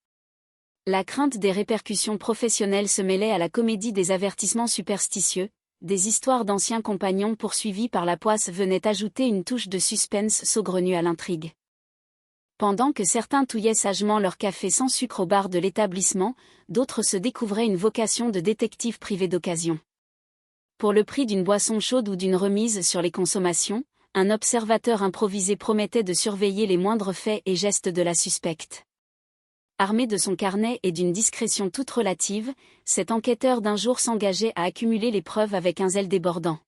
La crainte des répercussions professionnelles se mêlait à la comédie des avertissements superstitieux, des histoires d'anciens compagnons poursuivis par la poisse venaient ajouter une touche de suspense saugrenue à l'intrigue. Pendant que certains touillaient sagement leur café sans sucre au bar de l'établissement, d'autres se découvraient une vocation de détective privé d'occasion. Pour le prix d'une boisson chaude ou d'une remise sur les consommations, un observateur improvisé promettait de surveiller les moindres faits et gestes de la suspecte. Armé de son carnet et d'une discrétion toute relative, cet enquêteur d'un jour s'engageait à accumuler les preuves avec un zèle débordant.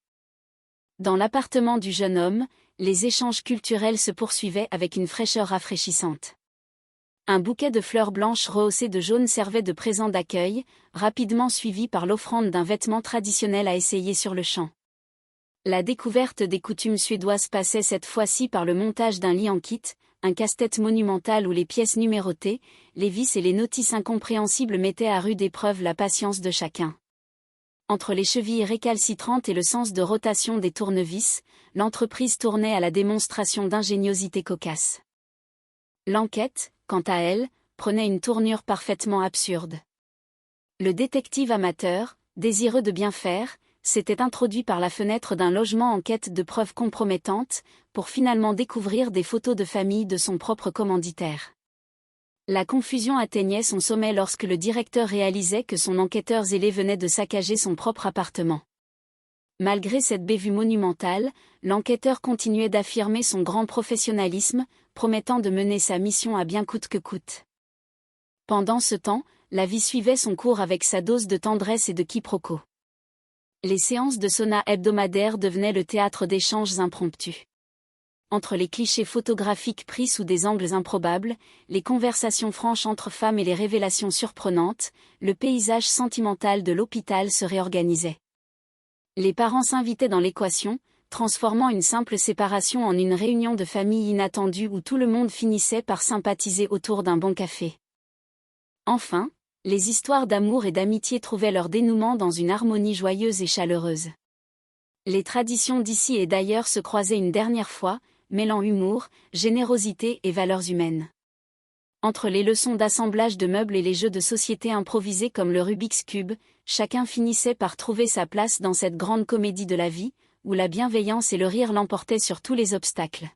Dans l'appartement du jeune homme, les échanges culturels se poursuivaient avec une fraîcheur rafraîchissante. Un bouquet de fleurs blanches rehaussées de jaune servait de présent d'accueil, rapidement suivi par l'offrande d'un vêtement traditionnel à essayer sur le champ. La découverte des coutumes suédoises passait cette fois-ci par le montage d'un lit en kit, un casse-tête monumental où les pièces numérotées, les vis et les notices incompréhensibles mettaient à rude épreuve la patience de chacun. Entre les chevilles récalcitrantes et le sens de rotation des tournevis, l'entreprise tournait à la démonstration d'ingéniosité cocasse. L'enquête, quant à elle, prenait une tournure parfaitement absurde. Le détective amateur, désireux de bien faire, s'était introduit par la fenêtre d'un logement en quête de preuves compromettantes, pour finalement découvrir des photos de famille de son propre commanditaire. La confusion atteignait son sommet lorsque le directeur réalisait que son enquêteur zélé venait de saccager son propre appartement. Malgré cette bévue monumentale, l'enquêteur continuait d'affirmer son grand professionnalisme, promettant de mener sa mission à bien coûte que coûte. Pendant ce temps, la vie suivait son cours avec sa dose de tendresse et de quiproquos. Les séances de sauna hebdomadaires devenaient le théâtre d'échanges impromptus. Entre les clichés photographiques pris sous des angles improbables, les conversations franches entre femmes et les révélations surprenantes, le paysage sentimental de l'hôpital se réorganisait. Les parents s'invitaient dans l'équation, transformant une simple séparation en une réunion de famille inattendue où tout le monde finissait par sympathiser autour d'un bon café. Enfin, les histoires d'amour et d'amitié trouvaient leur dénouement dans une harmonie joyeuse et chaleureuse. Les traditions d'ici et d'ailleurs se croisaient une dernière fois, mêlant humour, générosité et valeurs humaines. Entre les leçons d'assemblage de meubles et les jeux de société improvisés comme le Rubik's Cube, chacun finissait par trouver sa place dans cette grande comédie de la vie, où la bienveillance et le rire l'emportaient sur tous les obstacles.